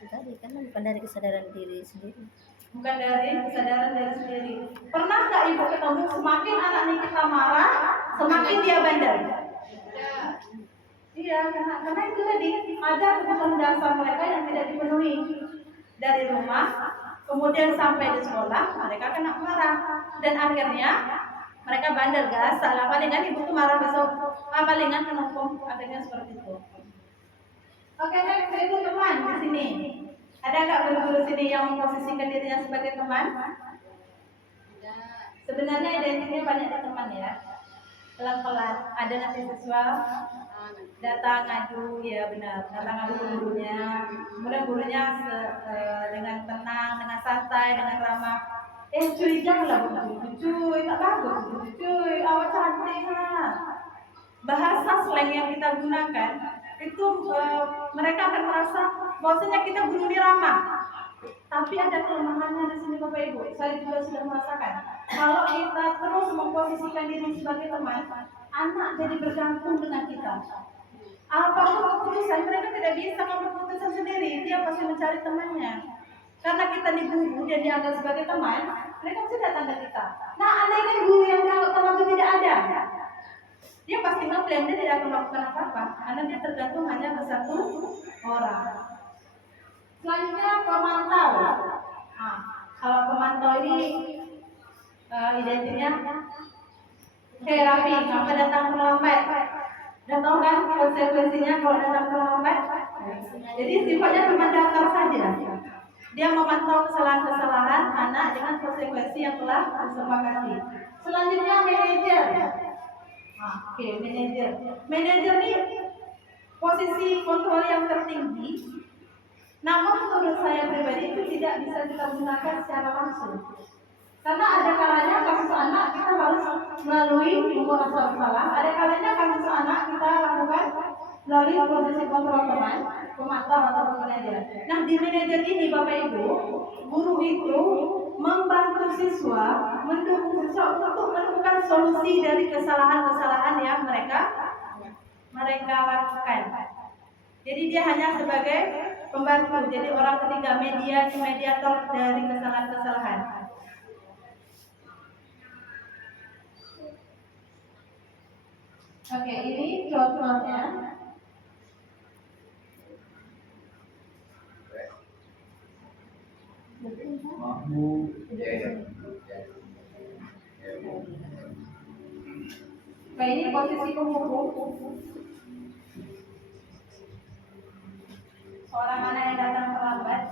Itu tadi karena bukan dari kesadaran diri sendiri. Bukan dari kesadaran diri sendiri. Pernah nggak ibu ketemu semakin anak ini kita marah, semakin dia bandel? Iya, karena itu tadi ada kebutuhan dasar mereka yang tidak dipenuhi dari rumah, kemudian sampai di sekolah mereka kena marah dan akhirnya mereka bandel, gas, salah palingan ibu tuh marah besok, palingan kena hukum, akhirnya seperti itu. Oke, next itu teman di sini. Ada nggak guru-guru sini yang memposisikan dirinya sebagai teman? Sebenarnya identiknya banyak di teman ya. Pelan-pelan ada nanti siswa datang ngadu, ya benar, datang ngadu ke gurunya. Kemudian gurunya dengan tenang, dengan santai, dengan ramah. Cuy, janganlah begitu, cuy, tak bagus, cuy, awak cantik lah. Bahasa slang yang kita gunakan itu mereka akan merasa bahwasanya kita guru ini ramah. Tapi ada kelemahannya di sini Bapak Ibu. Saya juga sudah merasakan. Kalau kita terus memposisikan diri sebagai teman, anak jadi bergantung dengan kita. Apapun keputusan, mereka tidak bisa mengambil keputusan sendiri. Dia pasti mencari temannya. Karena kita nih guru dan dianggap sebagai teman, mereka pasti datang ke kita. Nah, andaikan guru yang dianggap teman itu tidak ada, dia pasti ngeklaim dia tidak akan melakukan apa-apa, karena dia tergantung hanya ke satu orang. Selanjutnya pemantau. Nah, kalau pemantau ini identiknya terapi, ngapa datang terlambat? Dan tahu kan konsekuensinya kalau datang terlambat? Jadi sifatnya cuma daftar saja. Dia memantau kesalahan-kesalahan anak dengan konsekuensi yang telah disepakati. Selanjutnya manajer. Oke, manajer. Manajer ini posisi kontrol yang tertinggi. Namun menurut saya pribadi itu tidak bisa kita gunakan secara langsung. Karena ada kalanya kasus anak kita harus melalui membuat rasa bersalah. Ada kalanya kasus anak kita lakukan melalui posisi kontrol teman, pemantau atau manajer. Nah, di manajer ini Bapak Ibu, guru itu membantu siswa, mendukung siswa untuk menemukan solusi dari kesalahan-kesalahan yang mereka lakukan. Jadi dia hanya sebagai pembantu, jadi orang ketiga, mediator dari kesalahan-kesalahan. Oke, ini contohnya. Nah, ini posisi penghukum. Seorang anak yang datang terlambat.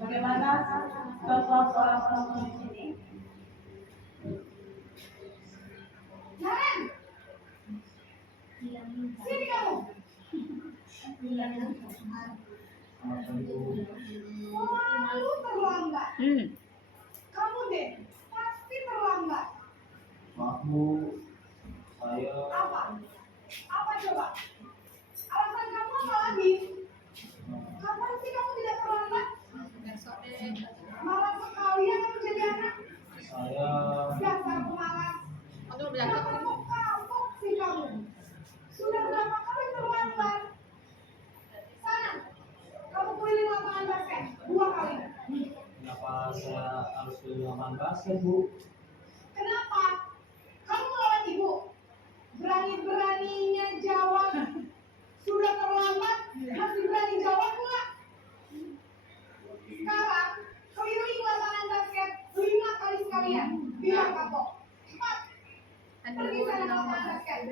Bagaimana contoh seorang penghukum di sini? Sini kamu. Malu terlambat. Kamu deh pasti terlambat. Maafmu, saya. Apa? Apa coba? Alasan kamu apa lagi? Kapan sih kamu tidak terlambat? Malas sekali ya kamu jadi anak. Saya. Dasar pemalas. Kamu kapok sih kamu. Sudah berapa kali terlambat? Sana, kamu keliling lapangan basket 2 kali. Kenapa saya harus ke lapangan basket, Bu? Kenapa? Kamu melawan ibu. Berani-beraninya jawab. Sudah terlambat, masih berani jawab pula. Sekarang, keliling lapangan basket 5 kali sekalian. Bilang kapok. Cepat. Pergi sana lapangan basket.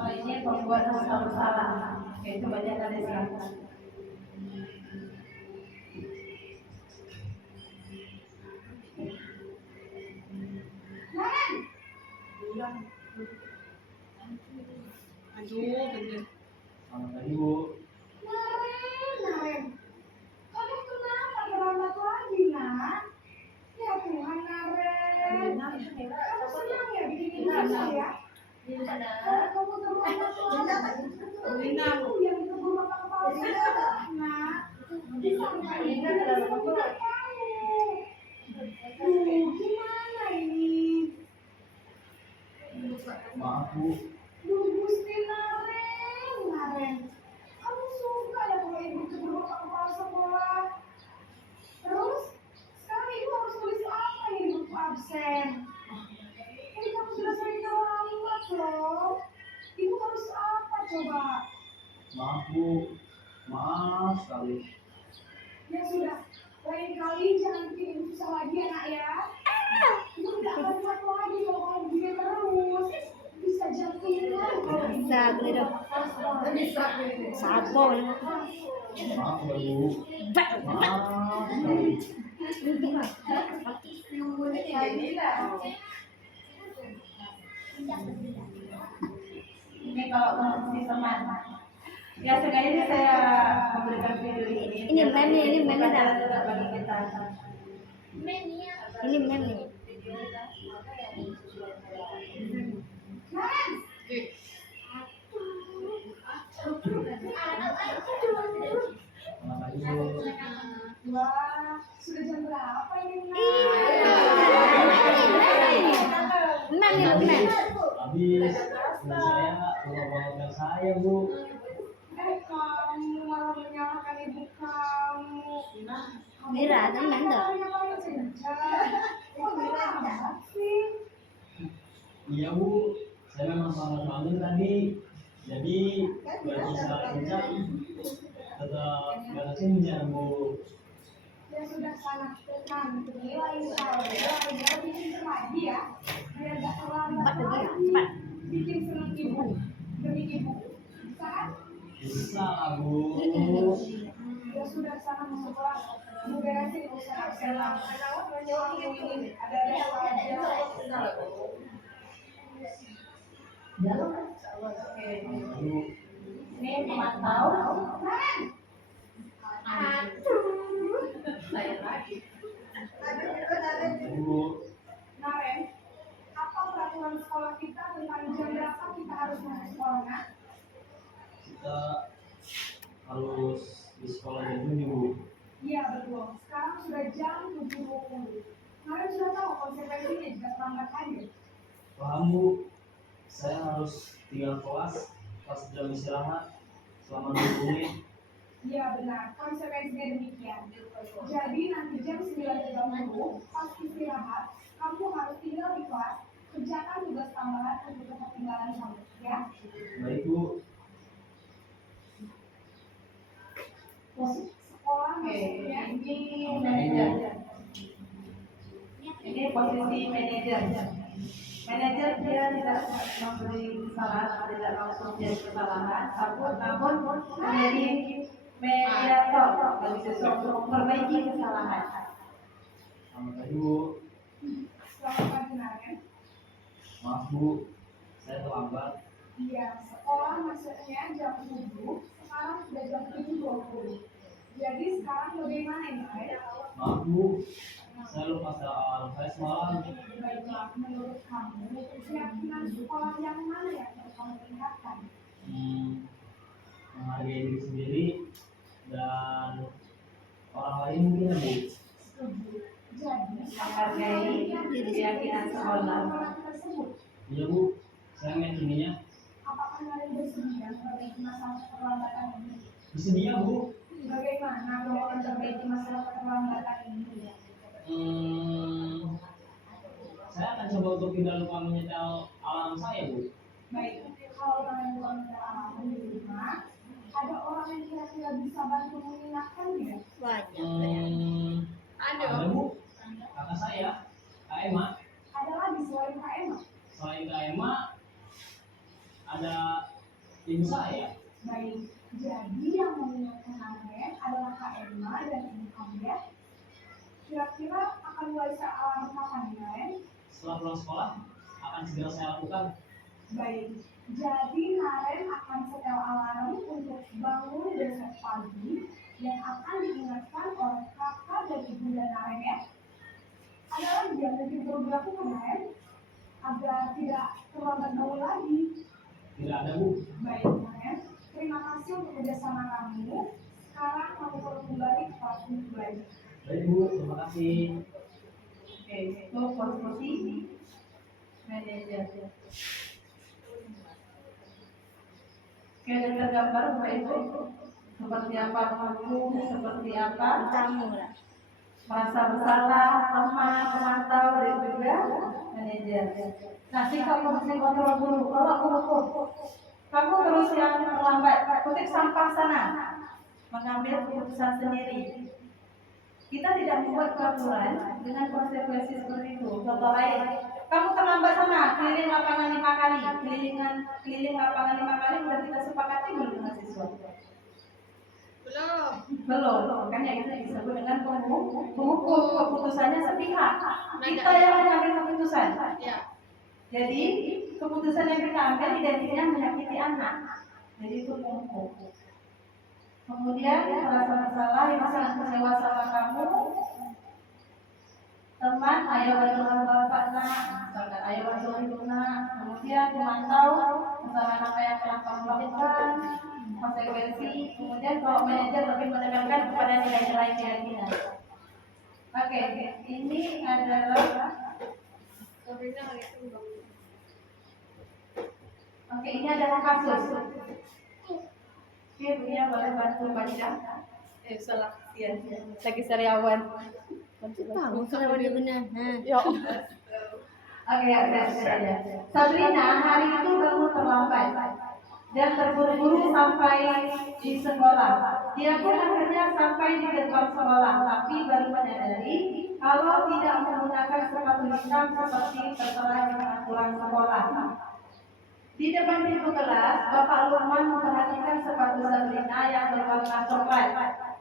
Kalau ini pembuat selalu salah, itu banyak ada siapa. Selamat pagi, Bu. Naren, kamu kenapa terlambat lagi, Nak? Ya Tuhan, Naren. Kamu senang ya bikin ini ya? Kamu terlambat lagi. Aku yang keburu kepala sekolah, Nak. Sampai ini kamu. Gimana ini? Maaf, Bu. Gusti Naren, kamu suka ya kalau ibu keburu kepala sekolah? Terus, sekarang ibu harus tulis apa ini buku absen? Ini kamu sudah sering terlambat loh. Ibu harus apa coba? Maaf, Bu. Maaf sekali. Ya sudah, lain kali jangan bikin ibu susah lagi ya nak ya. Ibu tidak akan kuat lagi kalau kamu begini terus. Bisa jantungan kalau ibu. Bisa beli dong. Bisa. Sabon. Maaf ya, Bu. Maaf sekali. Ini kalau masih teman. Ya sengaja saya memberikan video ini. Ini meme, ini meme dah. Tetap bagi kita. Ini meme. Selamat pagi, Bu. Wah, sudah jam berapa ini? Meme. Habis, saya lupa saya, Bu. Kamu malah menyalahkan ibu kamu. Mira, teman dah. Kok Mira banget sih? Iya, Bu. Saya memang sangat bangun tadi. Jadi, nggak bisa kencang. Tetap nggak kencang, Bu. Ya sudah sangat nanti lain kali ya bikin lagi ya biar nggak terlambat lagi bikin senang ibu demi ibu bisa kan? Bisa, Bu. Ya sudah sana masuk kelas mau beresin usaha selam ini ada aja ini memantau Bu. Naren, apa peraturan sekolah kita tentang jam berapa kita harus masuk sekolah? Nak? Kita harus di sekolah jam 7, Bu. Iya betul. Sekarang sudah jam 7.20. Naren sudah tahu konsekuensinya jika terlambat hadir. Paham, Bu. Saya harus tinggal kelas pas jam istirahat selama 20 menit. Iya benar, konsekuensinya demikian. Jadi nanti jam 9.30 pas istirahat, kamu harus tinggal di kelas, kerjakan tugas tambahan untuk ketinggalan kamu, ya? Baik, Bu. Posisi sekolah maksudnya ini manajer. Ini posisi manajer. Manajer dia tidak memberi kesalahan, tidak langsung jadi kesalahan, namun menjadi mediator bagi sesuatu memperbaiki kesalahan. Selamat pagi, Bu. Selamat pagi, Naren. Maaf, Bu. Saya terlambat. Iya, sekolah masuknya jam 7, sekarang sudah jam 7.20. Jadi sekarang bagaimana ini, Naren? Maaf, Bu. Saya lupa soal saya semalam. Baiklah, menurut kamu, keyakinan sekolah yang mana yang harus kamu tingkatkan? Menghargai diri sendiri dan orang lain mungkin, ya, Bu. Setuju. Jadi, menghargai keyakinan sekolah tersebut. Iya, Bu. Saya meyakininya. Apakah kalian bersedia memperbaiki masalah keterlambatan ini? Bersedia, Bu. Bagaimana kalau memperbaiki masalah keterlambatan ini? Saya akan coba untuk tidak lupa menyetel alarm saya, Bu. Baik, kalau kalian bukan alarm di rumah, ada orang yang kira-kira bisa bantu mengingatkan tidak? Banyak. Ada, Bu. Kakak saya, Kak Emma. Ada lagi selain Kak bimbing saya. Baik, jadi yang mengingatkan Anda adalah Kak Emma dan Ibu Anda. Kira-kira akan mulai saya kapan, Nen? Setelah pulang sekolah, akan segera saya lakukan. Baik, jadi Naren akan setel alarm untuk bangun besok pagi yang akan diingatkan oleh kakak dan ibu dan Naren ya. Ada lagi yang mungkin perlu dilakukan, Naren? Agar tidak terlambat bangun lagi. Tidak ada, Bu. Baik, Naren. Terima kasih untuk kerjasama kamu. Sekarang kamu perlu kembali ke kelas untuk belajar. Baik, Bu. Terima kasih. Oke, itu posisi manajer. Oke, ada tergambar Bapak Ibu seperti apa kamu, seperti apa Kamu lah. merasa bersalah, lemah, memantau dan juga manajer. Nah, sikap posisi kontrol guru. Kalau guru, kamu terus yang terlambat, kutip sampah sana, mengambil keputusan sendiri. Kita tidak membuat peraturan dengan konsekuensi seperti itu. Contoh lain, kamu terlambat sana, keliling lapangan 5 kali, keliling lapangan 5 kali sudah kita sepakati belum dengan siswa? Belum, makanya itu disebut dengan pengukur. Keputusannya sepihak. Kita yang mengambil keputusan. Jadi keputusan yang kita ambil identiknya menyakiti anak. Jadi itu pengukur. Kemudian merasa bersalah, merasa kecewa sama kamu, teman, ayo bantu bapak nak, misalkan ayo bantu ibu nak. Kemudian memantau kesalahan apa yang telah kamu lakukan, konsekuensi. Kemudian kalau manajer lebih menekankan kepada nilai-nilai keyakinan. Oke, ini adalah ini adalah kasus. Oke, Buya boleh bantu baca. Salah, ya. Lagi sariawan. Kamu sudah benar-benar. Oke, ya. Sabrina hari itu bangun terlambat dan terburu-buru sampai di sekolah. Dia pun akhirnya sampai di gerbang sekolah, tapi baru menyadari kalau tidak menggunakan sepatu hitam seperti tertera di peraturan sekolah. Di depan pintu kelas, Bapak Lukman memperhatikan sepatu Sabrina yang berwarna coklat.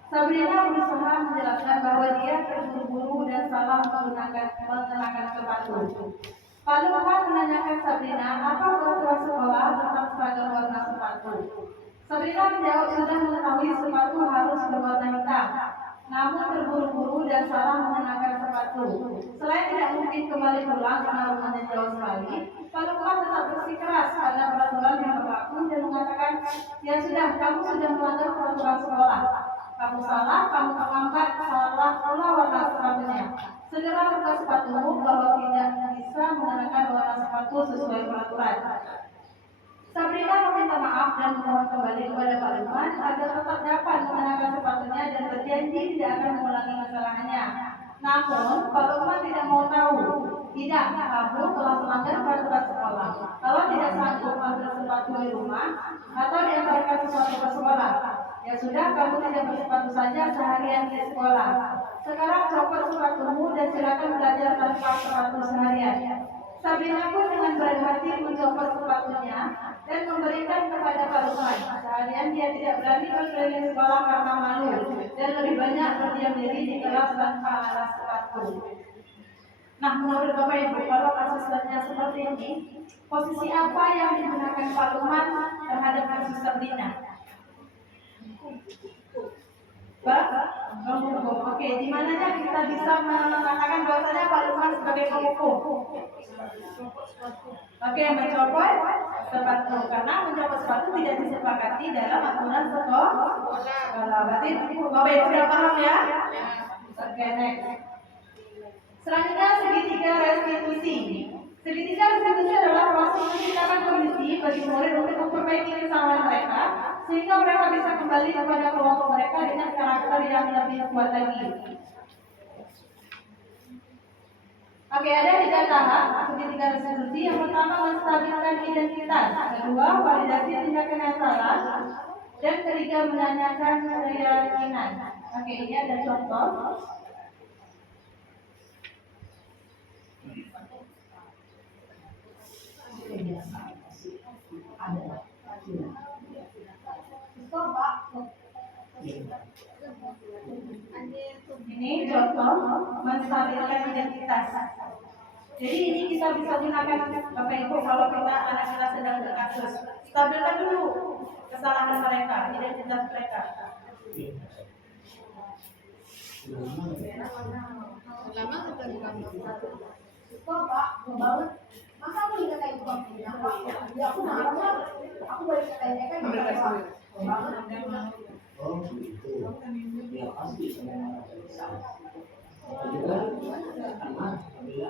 Sabrina berusaha menjelaskan bahwa dia terburu-buru dan salah mengenakan sepatu. Pak Lukman menanyakan Sabrina apa peraturan sekolah tentang seragam warna sepatu. Sabrina menjawab sudah mengetahui sepatu harus berwarna hitam, namun terburu-buru dan salah mengenakan sepatu. Selain tidak mungkin kembali pulang karena rumahnya jauh sekali, Pak Lukman tetap bersikeras pada peraturan yang berlaku dan mengatakan, ya sudah, kamu sudah melanggar peraturan sekolah. Kamu salah, kamu terlambat, salah pula warna sepatunya. Segera buka sepatumu bahwa tidak bisa mengenakan warna sepatu sesuai peraturan. Sabrina meminta maaf dan memohon kembali kepada Pak Lukman agar tetap dapat mengenakan sepatunya dan berjanji tidak akan mengulangi kesalahannya. Namun, Pak Lukman tidak mau tahu. Tidak, kamu telah melanggar peraturan sekolah. Kalau tidak sanggup mengambil sepatu di rumah atau diantarkan sesuatu ke sekolah, ya sudah, kamu tidak bersepatu saja seharian di sekolah. Sekarang copot sepatumu dan silakan belajar tanpa sepatu seharian. Sabrina pun dengan berat hati mencopot sepatunya dan memberikan kepada Pak Lukman. Seharian dia tidak berani berkeliling sekolah karena malu dan lebih banyak berdiam diri di kelas tanpa alas sepatu. Nah, menurut Bapak Ibu, kalau kasusnya seperti ini, posisi apa yang digunakan Pak Lukman terhadap kasus Sabrina? Pak, oke, di mananya kita bisa mengatakan bahwasanya Pak Lukman sebagai pengukur? Oke, mencopot sepatu, karena mencopot sepatu tidak disepakati dalam aturan sekolah. Berarti Bapak Ibu sudah paham ya? Oke, next. Selanjutnya segitiga restitusi. Segitiga restitusi adalah proses menciptakan kondisi bagi murid untuk memperbaiki kesalahan mereka sehingga mereka bisa kembali kepada kelompok mereka dengan karakter yang lebih kuat lagi. Oke, ada 3 tahap segitiga restitusi. Yang pertama, menstabilkan identitas. Kedua, validasi tindakan yang salah. Dan ketiga, menanyakan keyakinan. Oke, ini ada contoh. Ini contoh menstabilkan identitas. Jadi ini kita bisa gunakan Bapak Ibu kalau kita anak kita sedang berkasus. Stabilkan dulu kesalahan mereka, identitas mereka. Lama kita bukan Kok Pak, gue banget. Masa aku dikatain tukang minyak Pak? Ya aku marah Pak. Aku boleh dikatain mereka juga Pak. Gue banget. Oh begitu. Ya pasti semua ada salah. Juga karena apabila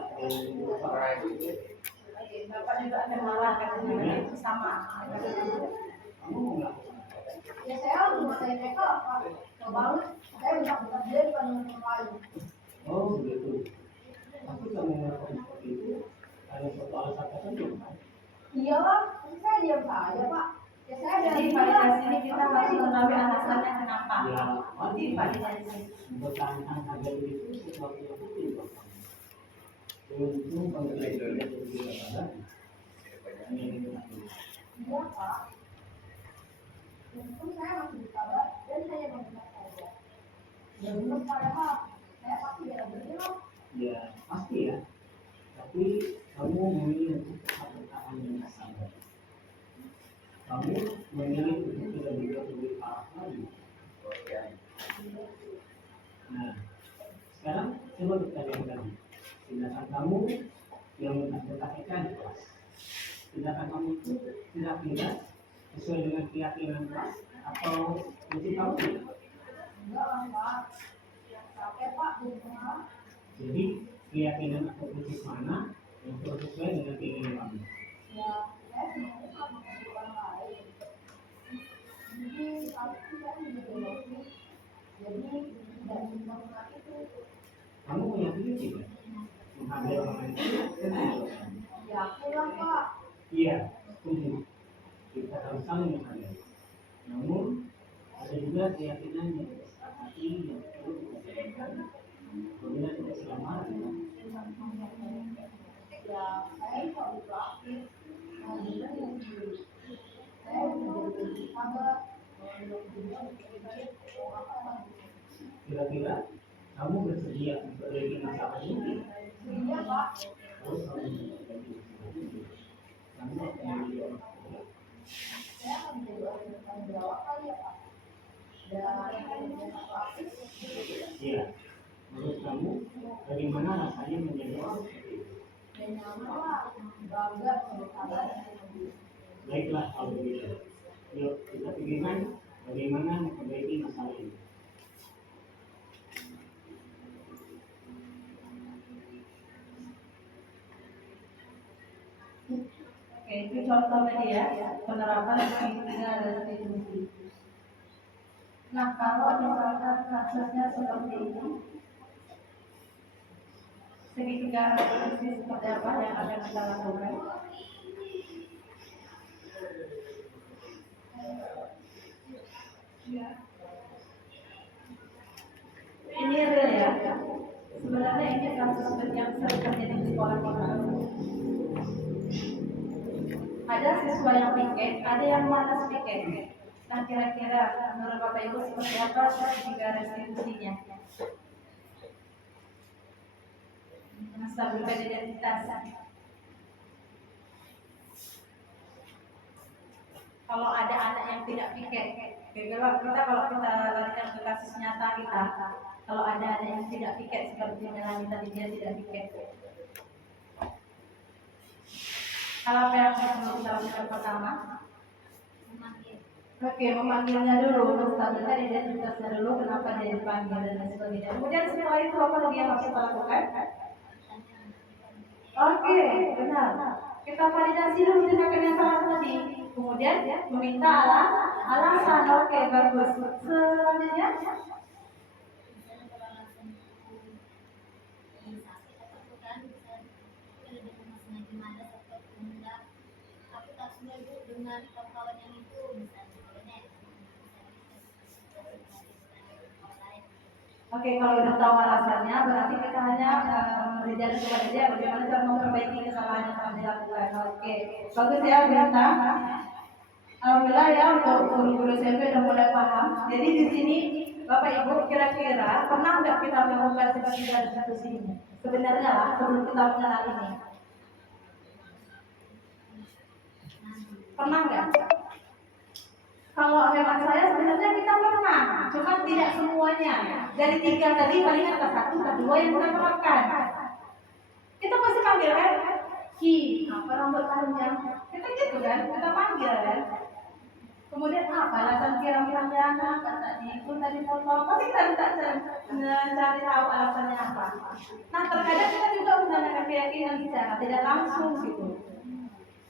Bapak juga ada marah katanya itu sama. kamu nggak Ya saya harus dikatain mereka Pak. Gue banget. Saya bentak-bentak dia bukan yang lain. oh begitu. Tapi kamu melakukan seperti itu ada suatu alasan tertentu kan? Iya Pak, tapi saya diam saja Pak. Ya saya Jadi pada sini kita harus mengetahui alasannya kenapa. Ya, Jadi validasi. mempertahankan harga diri itu sesuatu yang penting buat kamu. Untuk penggeledahan yang berbeda ini Iya Pak. Untung saya masih bersabar dan hanya mendengar saja. Ya belum padahal saya pasti tidak bergerak. ya pasti ya. Tapi kamu memilih untuk tetap bertahan dengan sabar. Kamu memilih untuk tidak berbuat lebih parah lagi. Nah, sekarang coba kita lihat lagi. Tindakan kamu yang berkaitan di kelas. Tindakan kamu itu tidak sesuai dengan keyakinan kelas atau prinsip kamu tidak? Enggak lah Pak. Capek Pak di rumah. Jadi keyakinan atau prinsip mana yang sesuai dengan keinginan kamu? Ya saya sebenarnya sama seperti orang lain. Jadi tapi saya menjadi lagi. Jadi tidak bisa itu. Kamu punya prinsip ya? Menghargai orang lain itu kan? Yakin lah Pak. Iya, setuju. Kita harus saling menghargai. Namun ada juga keyakinan yang hati yang perlu kita jalankan. Apabila kita sedang marah, Ya saya kalau itu aktif. Nah juga yang saya menjadi sabar. kira-kira kamu bersedia memperbaiki masalah ini? Iya Pak. Terus kamu memperbaiki masalah ini. Kamu akan menjadi orang tua. Saya akan menjadi orang yang bertanggung jawab kali ya Pak. Dan satu aktif. Iya. Menurut kamu, bagaimana rasanya menjadi orang seperti itu? Dan nyaman lah, bangga, bersabar, dan mandiri. Baiklah kalau begitu. Yuk kita pikirkan bagaimana memperbaiki masalah ini. Oke, itu contoh tadi ya, penerapan segitiga restitusi. Nah, kalau misalkan kasusnya seperti ini, segitiga restitusi seperti apa yang akan kita lakukan? Ini real ya. Sebenarnya ini kasus yang sering terjadi di sekolah kita. Ada siswa yang piket, ada yang malas piket. Nah, kira-kira menurut Bapak Ibu seperti apa segitiga restitusinya? Menstabilkan identitas. Kalau ada anak yang tidak piket, kalau kita larikan ke kasus nyata kita, kalau ada anak yang tidak piket seperti Melani tadi dia tidak piket. Kalau apa yang perlu kita lakukan pertama? Oke, memanggilnya dulu, menstabilkan identitasnya dulu, kenapa dia dipanggil dan lain sebagainya. Kemudian setelah itu apa lagi yang harus kita lakukan? Oke, benar. Kita validasi dulu tindakan yang salah tadi. Kemudian meminta alasan. Oke, bagus. Selanjutnya, dengan kawan yang itu misalnya oke, kalau udah tahu alasannya, berarti kita hanya memberi jalan kepada dia bagaimana cara memperbaiki kesalahan yang telah dilakukan. Oke, bagus ya, bintang. Alhamdulillah ya untuk guru-guru SMP udah mulai paham. Jadi di sini Bapak Ibu kira-kira pernah nggak kita melakukan seperti dari diskusi ini? Sebenarnya lah sebelum kita mengenal ini. Pernah nggak? Kalau hemat saya sebenarnya kita pernah, cuma tidak semuanya. Dari 3 tadi paling ada 1 atau 2 yang kita terapkan. Kita pasti panggil kan? Ki, apa rambut panjang? Kita gitu kan? Kita panggil kan? Kemudian apa alasan kira-kira anak tadi itu tadi potong? Pasti kita minta cari tahu alasannya apa. Nah terkadang kita juga menggunakan keyakinan bicara tidak langsung gitu.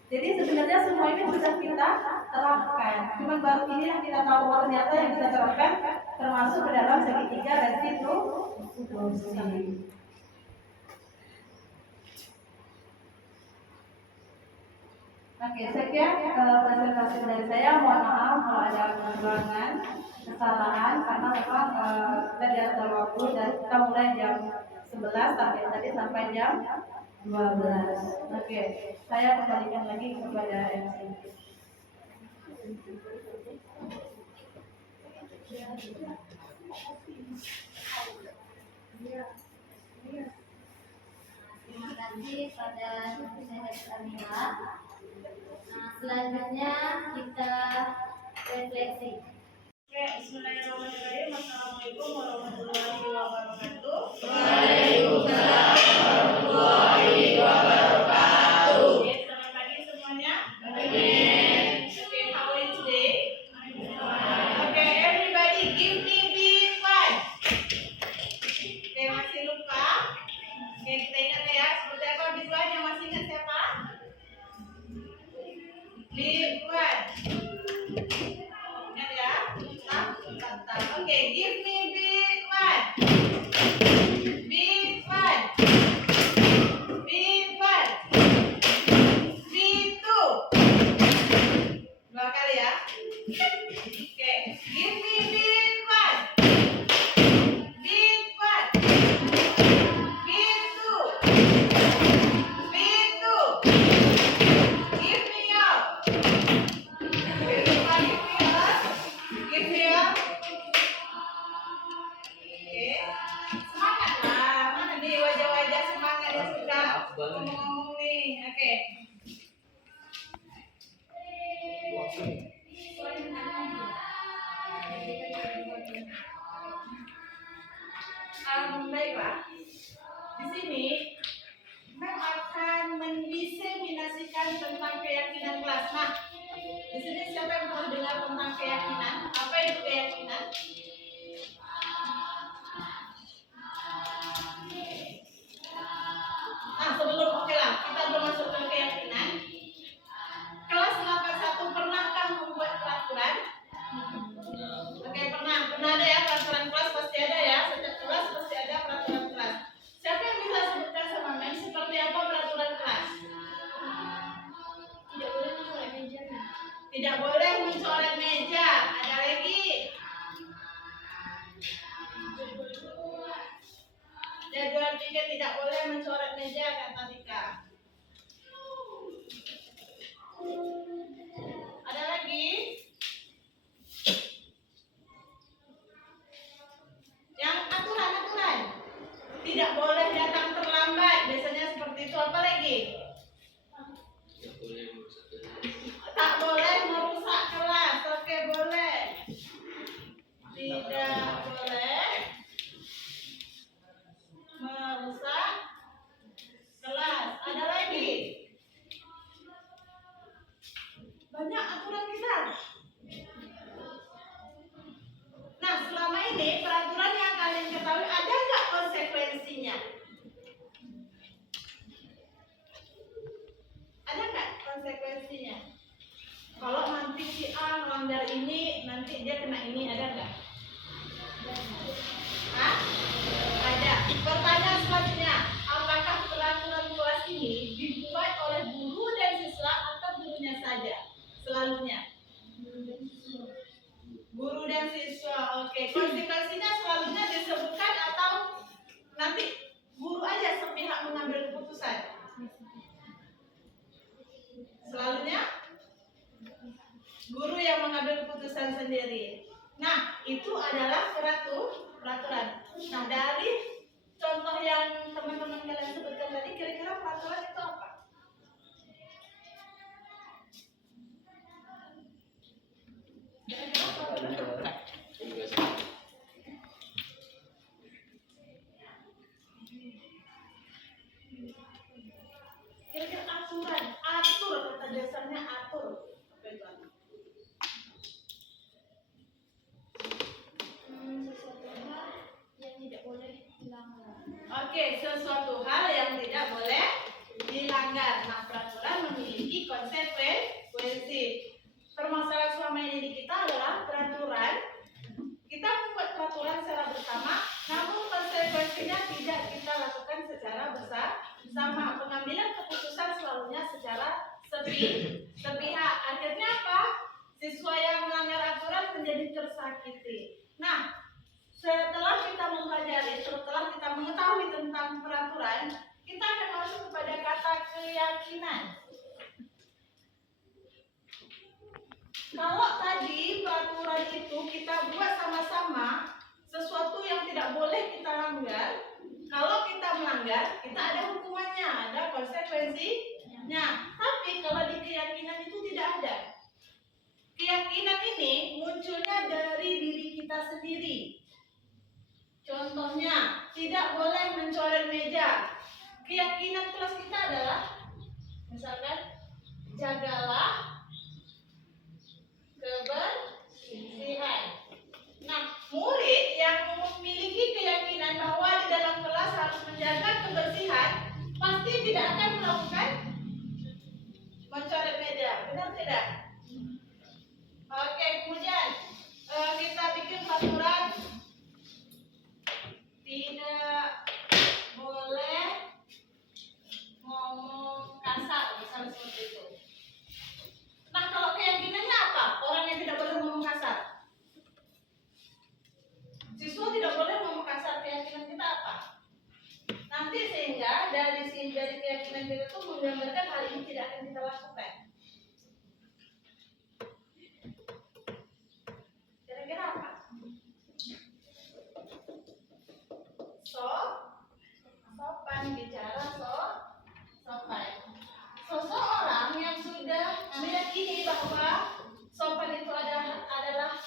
Jadi sebenarnya semua ini sudah kita terapkan. Cuma baru ini yang kita tahu bahwa ternyata yang kita terapkan termasuk ke dalam segitiga restitusi. Oke, sekian presentasi dari saya. Mohon maaf kalau ada kekurangan, kesalahan karena memang kita diatur waktu dan kita mulai jam 11 sampai jam 12. Oke, saya kembalikan lagi kepada MC. Terima kasih pada Syekh Amira. Nah, selanjutnya kita refleksi. Oke, bismillahirrahmanirrahim. Assalamualaikum warahmatullahi wabarakatuh. Waalaikumsalam warahmatullahi wabarakatuh. Oke, selamat pagi semuanya. Amin. Okay, how are you today? Okay, everybody give me big five. Oke, masih lupa? Oke, kita ingat ya, seperti apa big one yang masih ingat siapa? Big one. Ingat ya? Tetap. Oke, give me big one. Big one. Big one. Big two. 2 kali ya. Oke, give me big one. Big one. Big two. Big two. Give me up. Give me up. Give me up. Oke. Semangat lah. Mana nih wajah-wajah semangat yang suka ngomong-ngomong nih. Oke. Baiklah. Di sini Mem akan mendiseminasikan tentang keyakinan kelas. Nah, di sini siapa yang pernah dengar tentang keyakinan? Apa itu keyakinan? Nah, sebelum oke lah, kita belum masuk ke keyakinan. Kelas 81 pernahkah membuat peraturan? Oke, pernah ada ya peraturan kelas, pasti ada ya. Setiap kelas pasti ada peraturan kelas. Siapa yang bisa sebutkan sama Mem seperti apa peraturan kelas? Tidak boleh mencoret meja. Tidak boleh mencoret meja. Ada lagi? Jadwal pikir tidak boleh mencoret meja, kata Tika. Ada lagi? Yang aturan-aturan. Tidak boleh datang terlambat. Biasanya seperti itu. Apa lagi? Tak boleh merusak kelas. Oke, boleh. Tidak boleh merusak kelas. Ada lagi? Banyak aturan kita. Nah, selama ini peraturan yang kalian ketahui ada nggak konsekuensinya? Ada nggak konsekuensinya? Kalau nanti si A melanggar ini, nanti dia kena ini, ada nggak? Hah? Ada. Pertanyaan selanjutnya, apakah peraturan kelas ini dibuat oleh guru dan siswa atau gurunya saja? Selalunya. Guru dan siswa. Oke, konsekuensinya selalunya disebutkan atau nanti guru aja sepihak mengambil keputusan? Selalunya guru yang mengambil keputusan sendiri. Nah, itu adalah peraturan. Nah, dari contoh yang teman-teman kalian sebutkan tadi, kira-kira peraturan itu apa? Kira-kira aturan, kata dasarnya atur. Apa itu atur? Sesuatu hal yang tidak boleh dilanggar. Oke, sesuatu hal yang tidak boleh dilanggar. Nah, peraturan memiliki konsekuensi. Permasalahan selama ini di kita adalah peraturan. Kita membuat peraturan secara bersama, namun konsekuensinya tidak kita lakukan secara bersama. Pengambilan keputusan selalunya secara sepihak. Akhirnya apa? Siswa yang melanggar aturan menjadi tersakiti. Nah, setelah kita mempelajari, setelah kita mengetahui tentang peraturan, kita akan masuk kepada kata keyakinan. Kalau tadi peraturan itu kita buat sama-sama, sesuatu yang tidak boleh kita langgar, kalau kita melanggar, kita ada hukumannya, ada konsekuensinya. Tapi kalau di keyakinan itu tidak ada. Keyakinan ini munculnya dari diri kita sendiri. Contohnya, tidak boleh mencoret meja. Keyakinan kelas kita adalah, misalkan, jagalah kebersihan. Nah, murid yang memiliki keyakinan bahwa di dalam kelas harus menjaga kebersihan, pasti tidak akan melakukan mencoret meja. Benar tidak? Oke, kemudian kita bikin peraturan tidak boleh ngomong kasar, misalnya seperti itu. Nah, kalau keyakinannya apa? Orang yang tidak boleh ngomong kasar. Siswa tidak boleh ngomong kasar, keyakinan kita apa? Nanti sehingga dari keyakinan kita itu menggambarkan hal ini tidak akan kita lakukan. Kira-kira apa? Sopan, bicara sopan. Seseorang yang sudah meyakini bahwa sopan itu adalah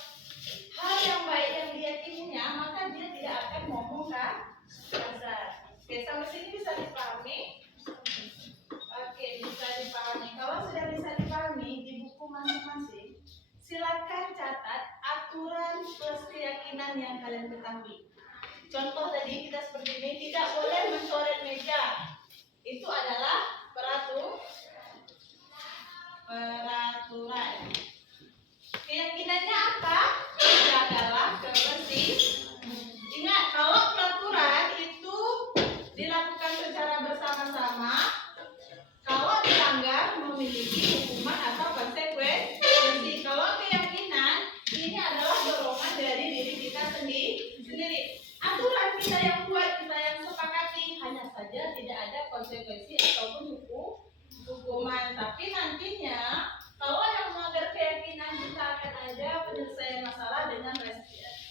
hal yang baik yang diyakininya, maka dia tidak akan ngomong kasar. Oke, sampai sini bisa dipahami? Oke, bisa dipahami. Kalau sudah bisa dipahami di buku masing-masing, silakan catat aturan plus keyakinan yang kalian ketahui. Contoh tadi kita seperti ini, tidak boleh mencoret meja. Itu adalah peraturan. Keyakinannya apa? Jagalah kebersihan. Ingat, kalau peraturan itu dilakukan secara bersama-sama, kalau dilanggar memiliki hukuman atau konsekuensi. Kalau keyakinan, ini adalah dorongan dari diri kita sendiri. Aturan kita yang buat, kita yang sepakati, hanya saja tidak ada konsekuensi ataupun hukuman. Tapi nantinya, kalau yang melanggar keyakinan, kita akan ada penyelesaian masalah dengan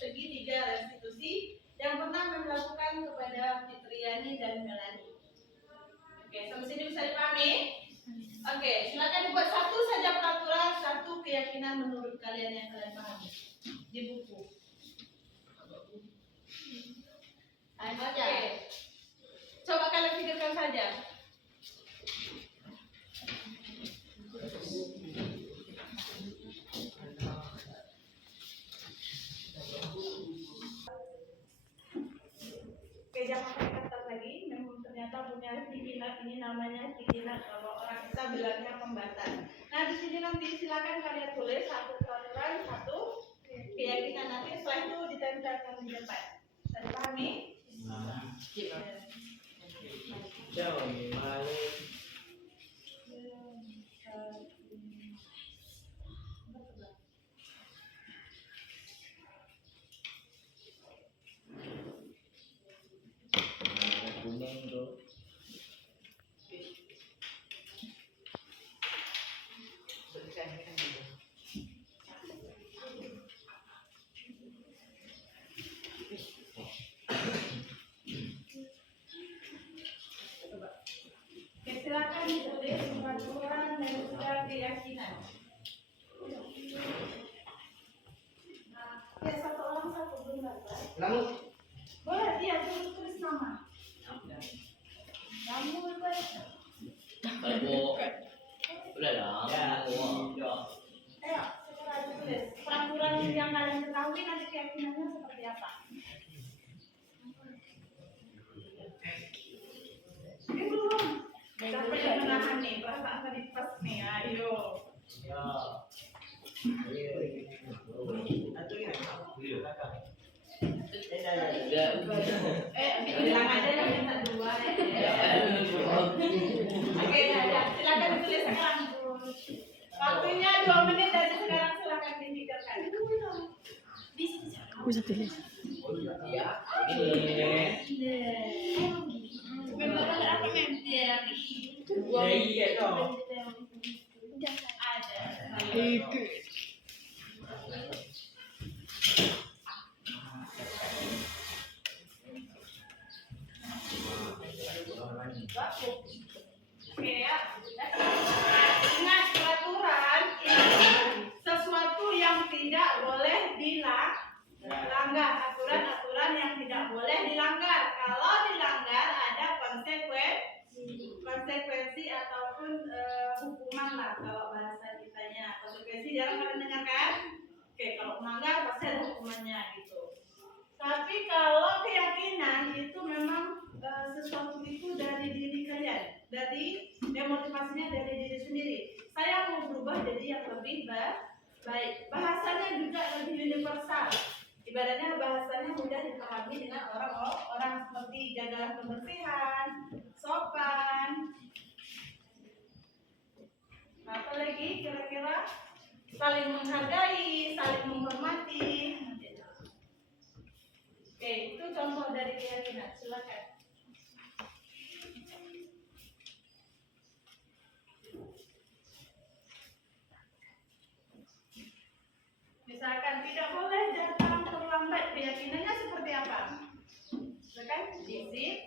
segitiga restitusi yang pernah melakukan kepada Fitriani dan Melani. Oke, sampai sini bisa dipahami? Oke, silakan dibuat satu saja peraturan, satu keyakinan menurut kalian yang kalian pahami di buku. Oke, coba kalian pikirkan saja. Oke, jangan pakai kertas lagi. Memang ternyata punya dikinat, ini namanya dikinat. Kalau orang kita bilangnya pembatas. Nah, di sini nanti silakan kalian tulis satu peraturan, satu keyakinan. Nanti setelah itu ditempelkan di depan. Bisa dipahami? Jauh, malu. Kuning tuh. Lalu Boleh dia tulis nama. Kamu baca. Udah lah. Ya. Ayo, sekarang tulis. Peraturan yang kalian ketahui nanti keyakinannya seperti apa? Ini belum. Siapa yang menahan nih? Perasaan tadi pas nih. Ayo. Ya. Bilang aja yang minta 2 ya. Oke, ya. Silakan tulis sekarang. Waktunya 2 menit dari sekarang, silakan dipikirkan. Bisa tulis. Ya. Ini. Iya dong. Oke ya. Ingat, peraturan ini sesuatu yang tidak boleh dilanggar. Aturan-aturan yang tidak boleh dilanggar. Kalau dilanggar ada konsekuensi ataupun hukuman lah kalau bahasa kitanya. Konsekuensi jarang kalian dengar kan? Oke, kalau melanggar pasti ada hukumannya gitu. Tapi kalau keyakinan itu memang sesuatu itu dari diri kalian, dari motivasinya dari diri sendiri. Saya mau berubah jadi yang lebih baik. Bahasanya juga lebih universal. Ibaratnya bahasanya mudah dipahami dengan orang seperti jagalah kebersihan, sopan. Apa lagi kira-kira? Saling menghargai, saling menghormati. Oke, itu contoh dari keyakinan. Silakan. Misalkan tidak boleh datang terlambat, keyakinannya seperti apa? Misalkan disiplin.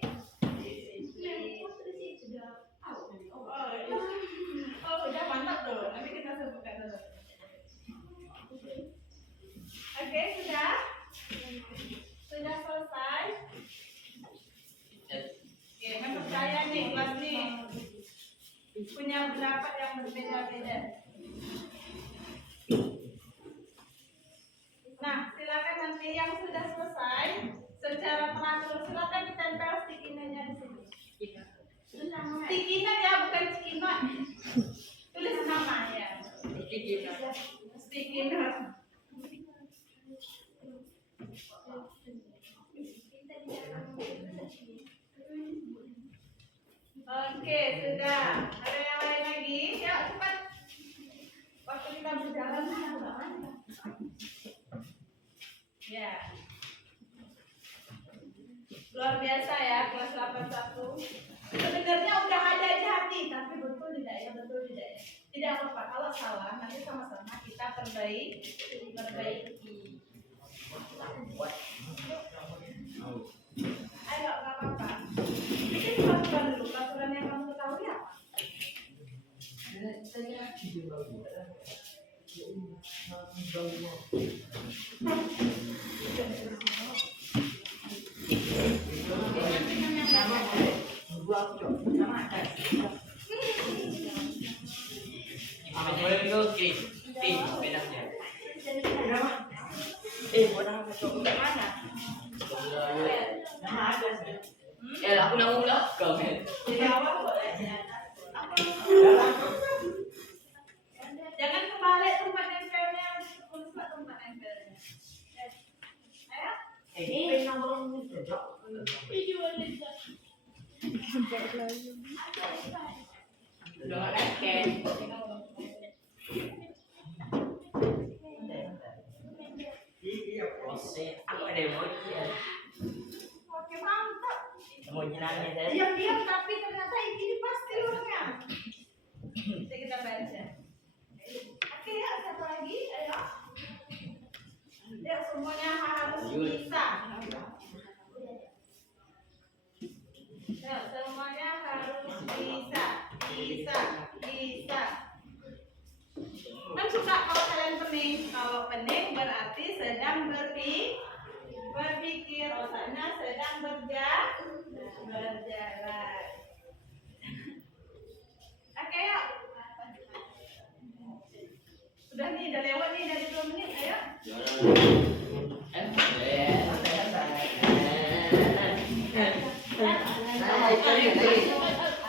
Oh, udah mantap tuh. Nanti kita sebutkan dulu. Oke, sudah? Sudah selesai? Oke, menurut saya nih, kelas nih punya pendapat yang berbeda-beda. Nah, silakan nanti yang sudah selesai secara teratur silakan ditempel stikinnya di sini. Stikinnya ya, bukan cikinot. Tulis nama ya. Stikinot. Oke, sudah. Ada yang lain lagi? Ya, cepat. Waktu kita berjalan ya. Luar biasa ya, kelas 81. Sebenarnya udah ada di hati, tapi betul tidak ya? Tidak apa-apa, kalau salah nanti sama-sama kita perbaiki. Ayo, nggak apa-apa. Ini peraturan dulu, peraturan yang kamu ketahui apa? Boleh itu bedanya. Mana? Aku nak ulang kau kan. Jangan kebalik tempat nempelnya, tulis tempat nempelnya. Aku ada emoji ya. Oke, mantap. Emoji nanya saya. Diam-diam tapi ternyata ini pasti orangnya. Jadi kita baca. Oke ya, satu lagi, ayo. Ya, semuanya harus bisa. Ya, semuanya harus bisa. Kan suka kalau kalian pening. Kalau pening berarti sedang berpikir. berjalan. Oke, yuk. Udah nih, udah lewat nih dari 2 menit, ayo.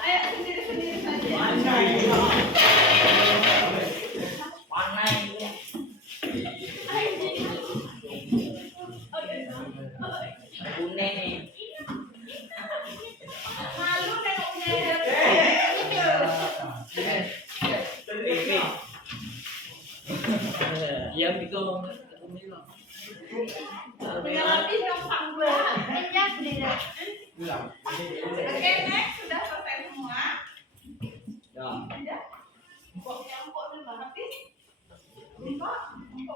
Ayo sendiri-sendiri saja. Mana ini? Kuning nih. Malu nengoknya. Yang itu Milo. Mengalami gampang banget. Enjak tidak. Oke, next sudah selesai semua. Ya. Sudah. Empoknya empok udah habis. Empok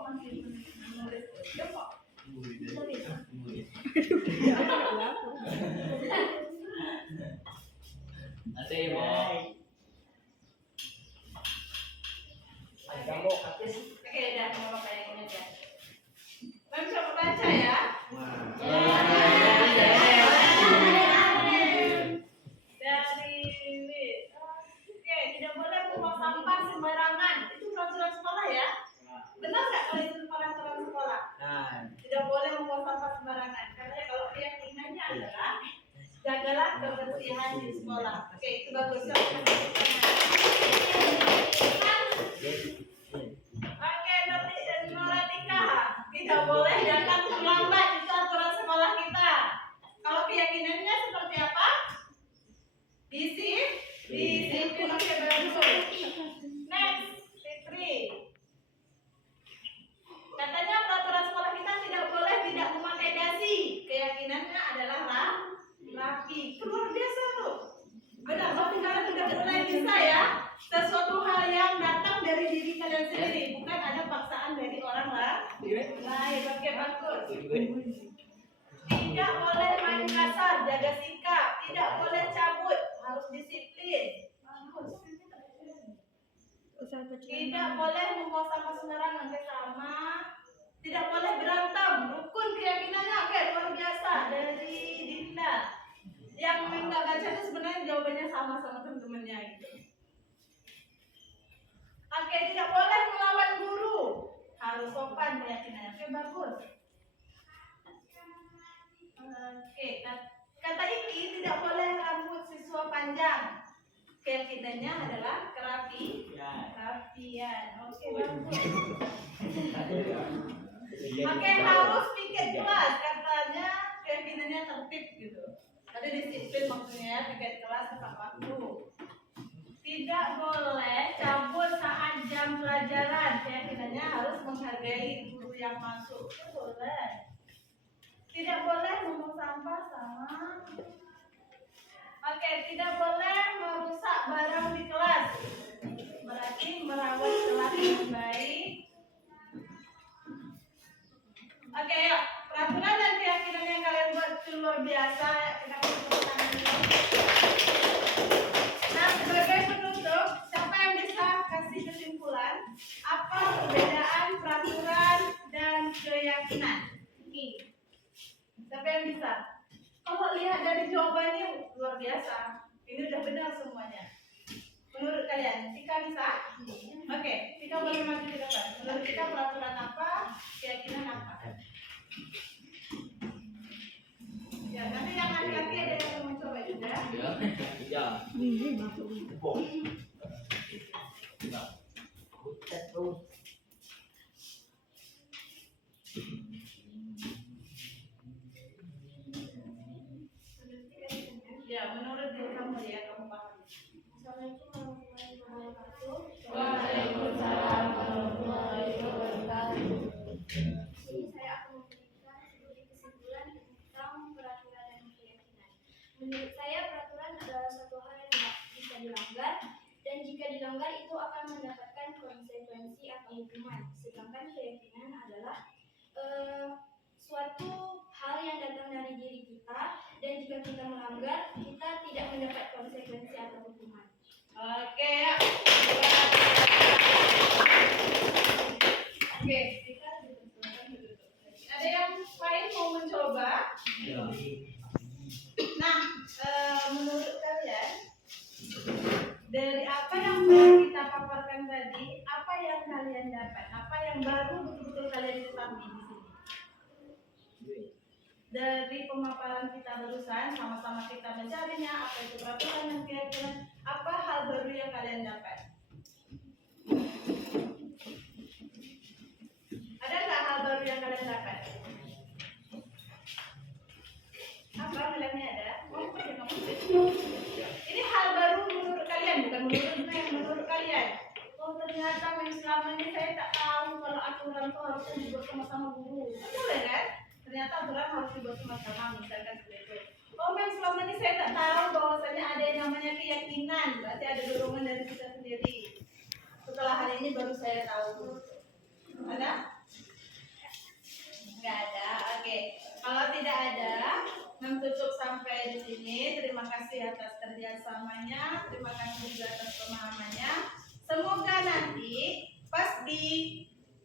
masih menulis. Empok. Ada yang mau. Kamu habis. Oke, udah mau bapak yang ini aja. Kalian coba baca ya. Dari oke, tidak boleh membuang sampah sembarangan. Itu peraturan sekolah ya. Benar nggak kalau itu peraturan sekolah? Tidak boleh membuang sampah sembarangan. Karena kalau keyakinannya adalah jagalah kebersihan di sekolah. Oke, itu bagus. Oke, Noratika, tidak boleh datang terlambat, itu aturan sekolah kita. Kalau keyakinannya seperti apa? Disiplin. Oke, bagus. Next, Fitri. Katanya peraturan sekolah kita tidak boleh tidak memakai dasi. Keyakinannya adalah rapi. Luar biasa tuh. Benar, tapi kalian tidak boleh bisa ya. Sesuatu hal yang datang dari diri kalian sendiri, bukan ada paksaan dari orang lain. Oke, bagus. Tidak boleh main kasar, jaga sikap. Tidak boleh cabut, harus disiplin. Tidak boleh membawa sampah sembarangan, sama. Tidak boleh berantem, rukun keyakinannya. Oke, luar biasa dari Dinda. Yang nggak baca itu sebenarnya jawabannya sama teman-temannya itu. Oke, tidak boleh melawan guru, harus sopan keyakinannya. Oke, bagus. Oke, kata Iki tidak boleh rambut siswa panjang. Keyakinannya adalah kerapian. Oke, bagus. Oke, harus piket kelas. Katanya keyakinannya tertib gitu. Ada disiplin maksudnya, piket kelas tepat waktu. Tidak boleh cabut saat jam pelajaran. Keyakinannya harus menghargai guru yang masuk. Boleh. Tidak boleh membuang sampah sama. Oke, tidak boleh merusak barang di kelas. Berarti merawat kelas dengan baik. Oke, yuk. Peraturan dan keyakinan yang kalian buat itu luar biasa. Kita tepuk tangan dulu. Nah, sebagai penutup, siapa yang bisa kasih kesimpulan apa perbedaan peraturan dan keyakinan? Siapa yang bisa? Kalau lihat dari jawabannya luar biasa. Ini udah benar semuanya. Menurut kalian, Tika bisa? Oke, Tika boleh maju ke depan. Menurut Tika peraturan apa? Keyakinan apa? Ya, nanti yang hati-hati ada yang mau mencoba juga. Ya. Ya, menurut diri kamu ya, kamu paham. Assalamualaikum warahmatullahi wabarakatuh. Waalaikumsalam warahmatullahi wabarakatuh. Ini saya akan memberikan sedikit kesimpulan tentang peraturan dan keyakinan. Menurut saya peraturan adalah suatu hal yang tidak bisa dilanggar, dan jika dilanggar itu akan mendapatkan konsekuensi atau hukuman. Sedangkan keyakinan adalah suatu hal yang datang dari diri kita, dan jika kita melanggar kita tidak mendapat konsekuensi atau hukuman. Oke, ya. Oke, kita ada yang lain mau mencoba? Ya. Nah, kalian dapat? Apa yang baru betul-betul kalian ketahui di sini? Dari pemaparan kita barusan, sama-sama kita mencarinya, apa itu peraturan dan keyakinan, apa hal baru yang kalian dapat? Ada nggak hal baru yang kalian dapat? Apa bilangnya ada? Oh, ya, kamu. Ini hal baru menurut kalian, bukan menurut kalian. Oh, ternyata selama ini saya tak tahu kalau aturan itu harusnya dibuat sama-sama guru. Betul kan? Ternyata aturan harus dibuat sama-sama, misalkan seperti itu. Oh, selama ini saya tak tahu bahwasanya ada yang namanya keyakinan, berarti ada dorongan dari kita sendiri. Setelah hari ini baru saya tahu. Ada? Enggak ada. Oke. Kalau tidak ada, tutup sampai di sini. Terima kasih atas kerjasamanya. Terima kasih juga atas pemahamannya. Semoga nanti pas di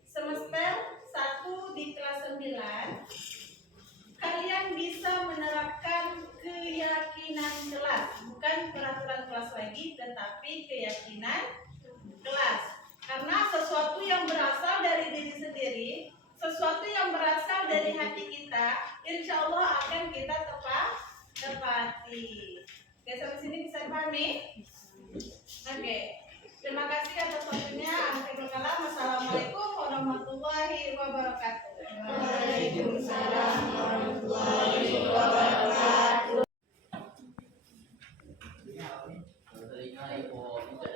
semester 1 di kelas 9 kalian bisa menerapkan keyakinan kelas, bukan peraturan kelas lagi, tetapi keyakinan kelas. Karena sesuatu yang berasal dari diri sendiri, sesuatu yang berasal dari hati kita, insya Allah akan kita tepati. Oke, sampai sini bisa dipahami? Oke. Terima kasih atas waktunya. Assalamualaikum warahmatullahi wabarakatuh. Waalaikumsalam warahmatullahi wabarakatuh. Terima kasih.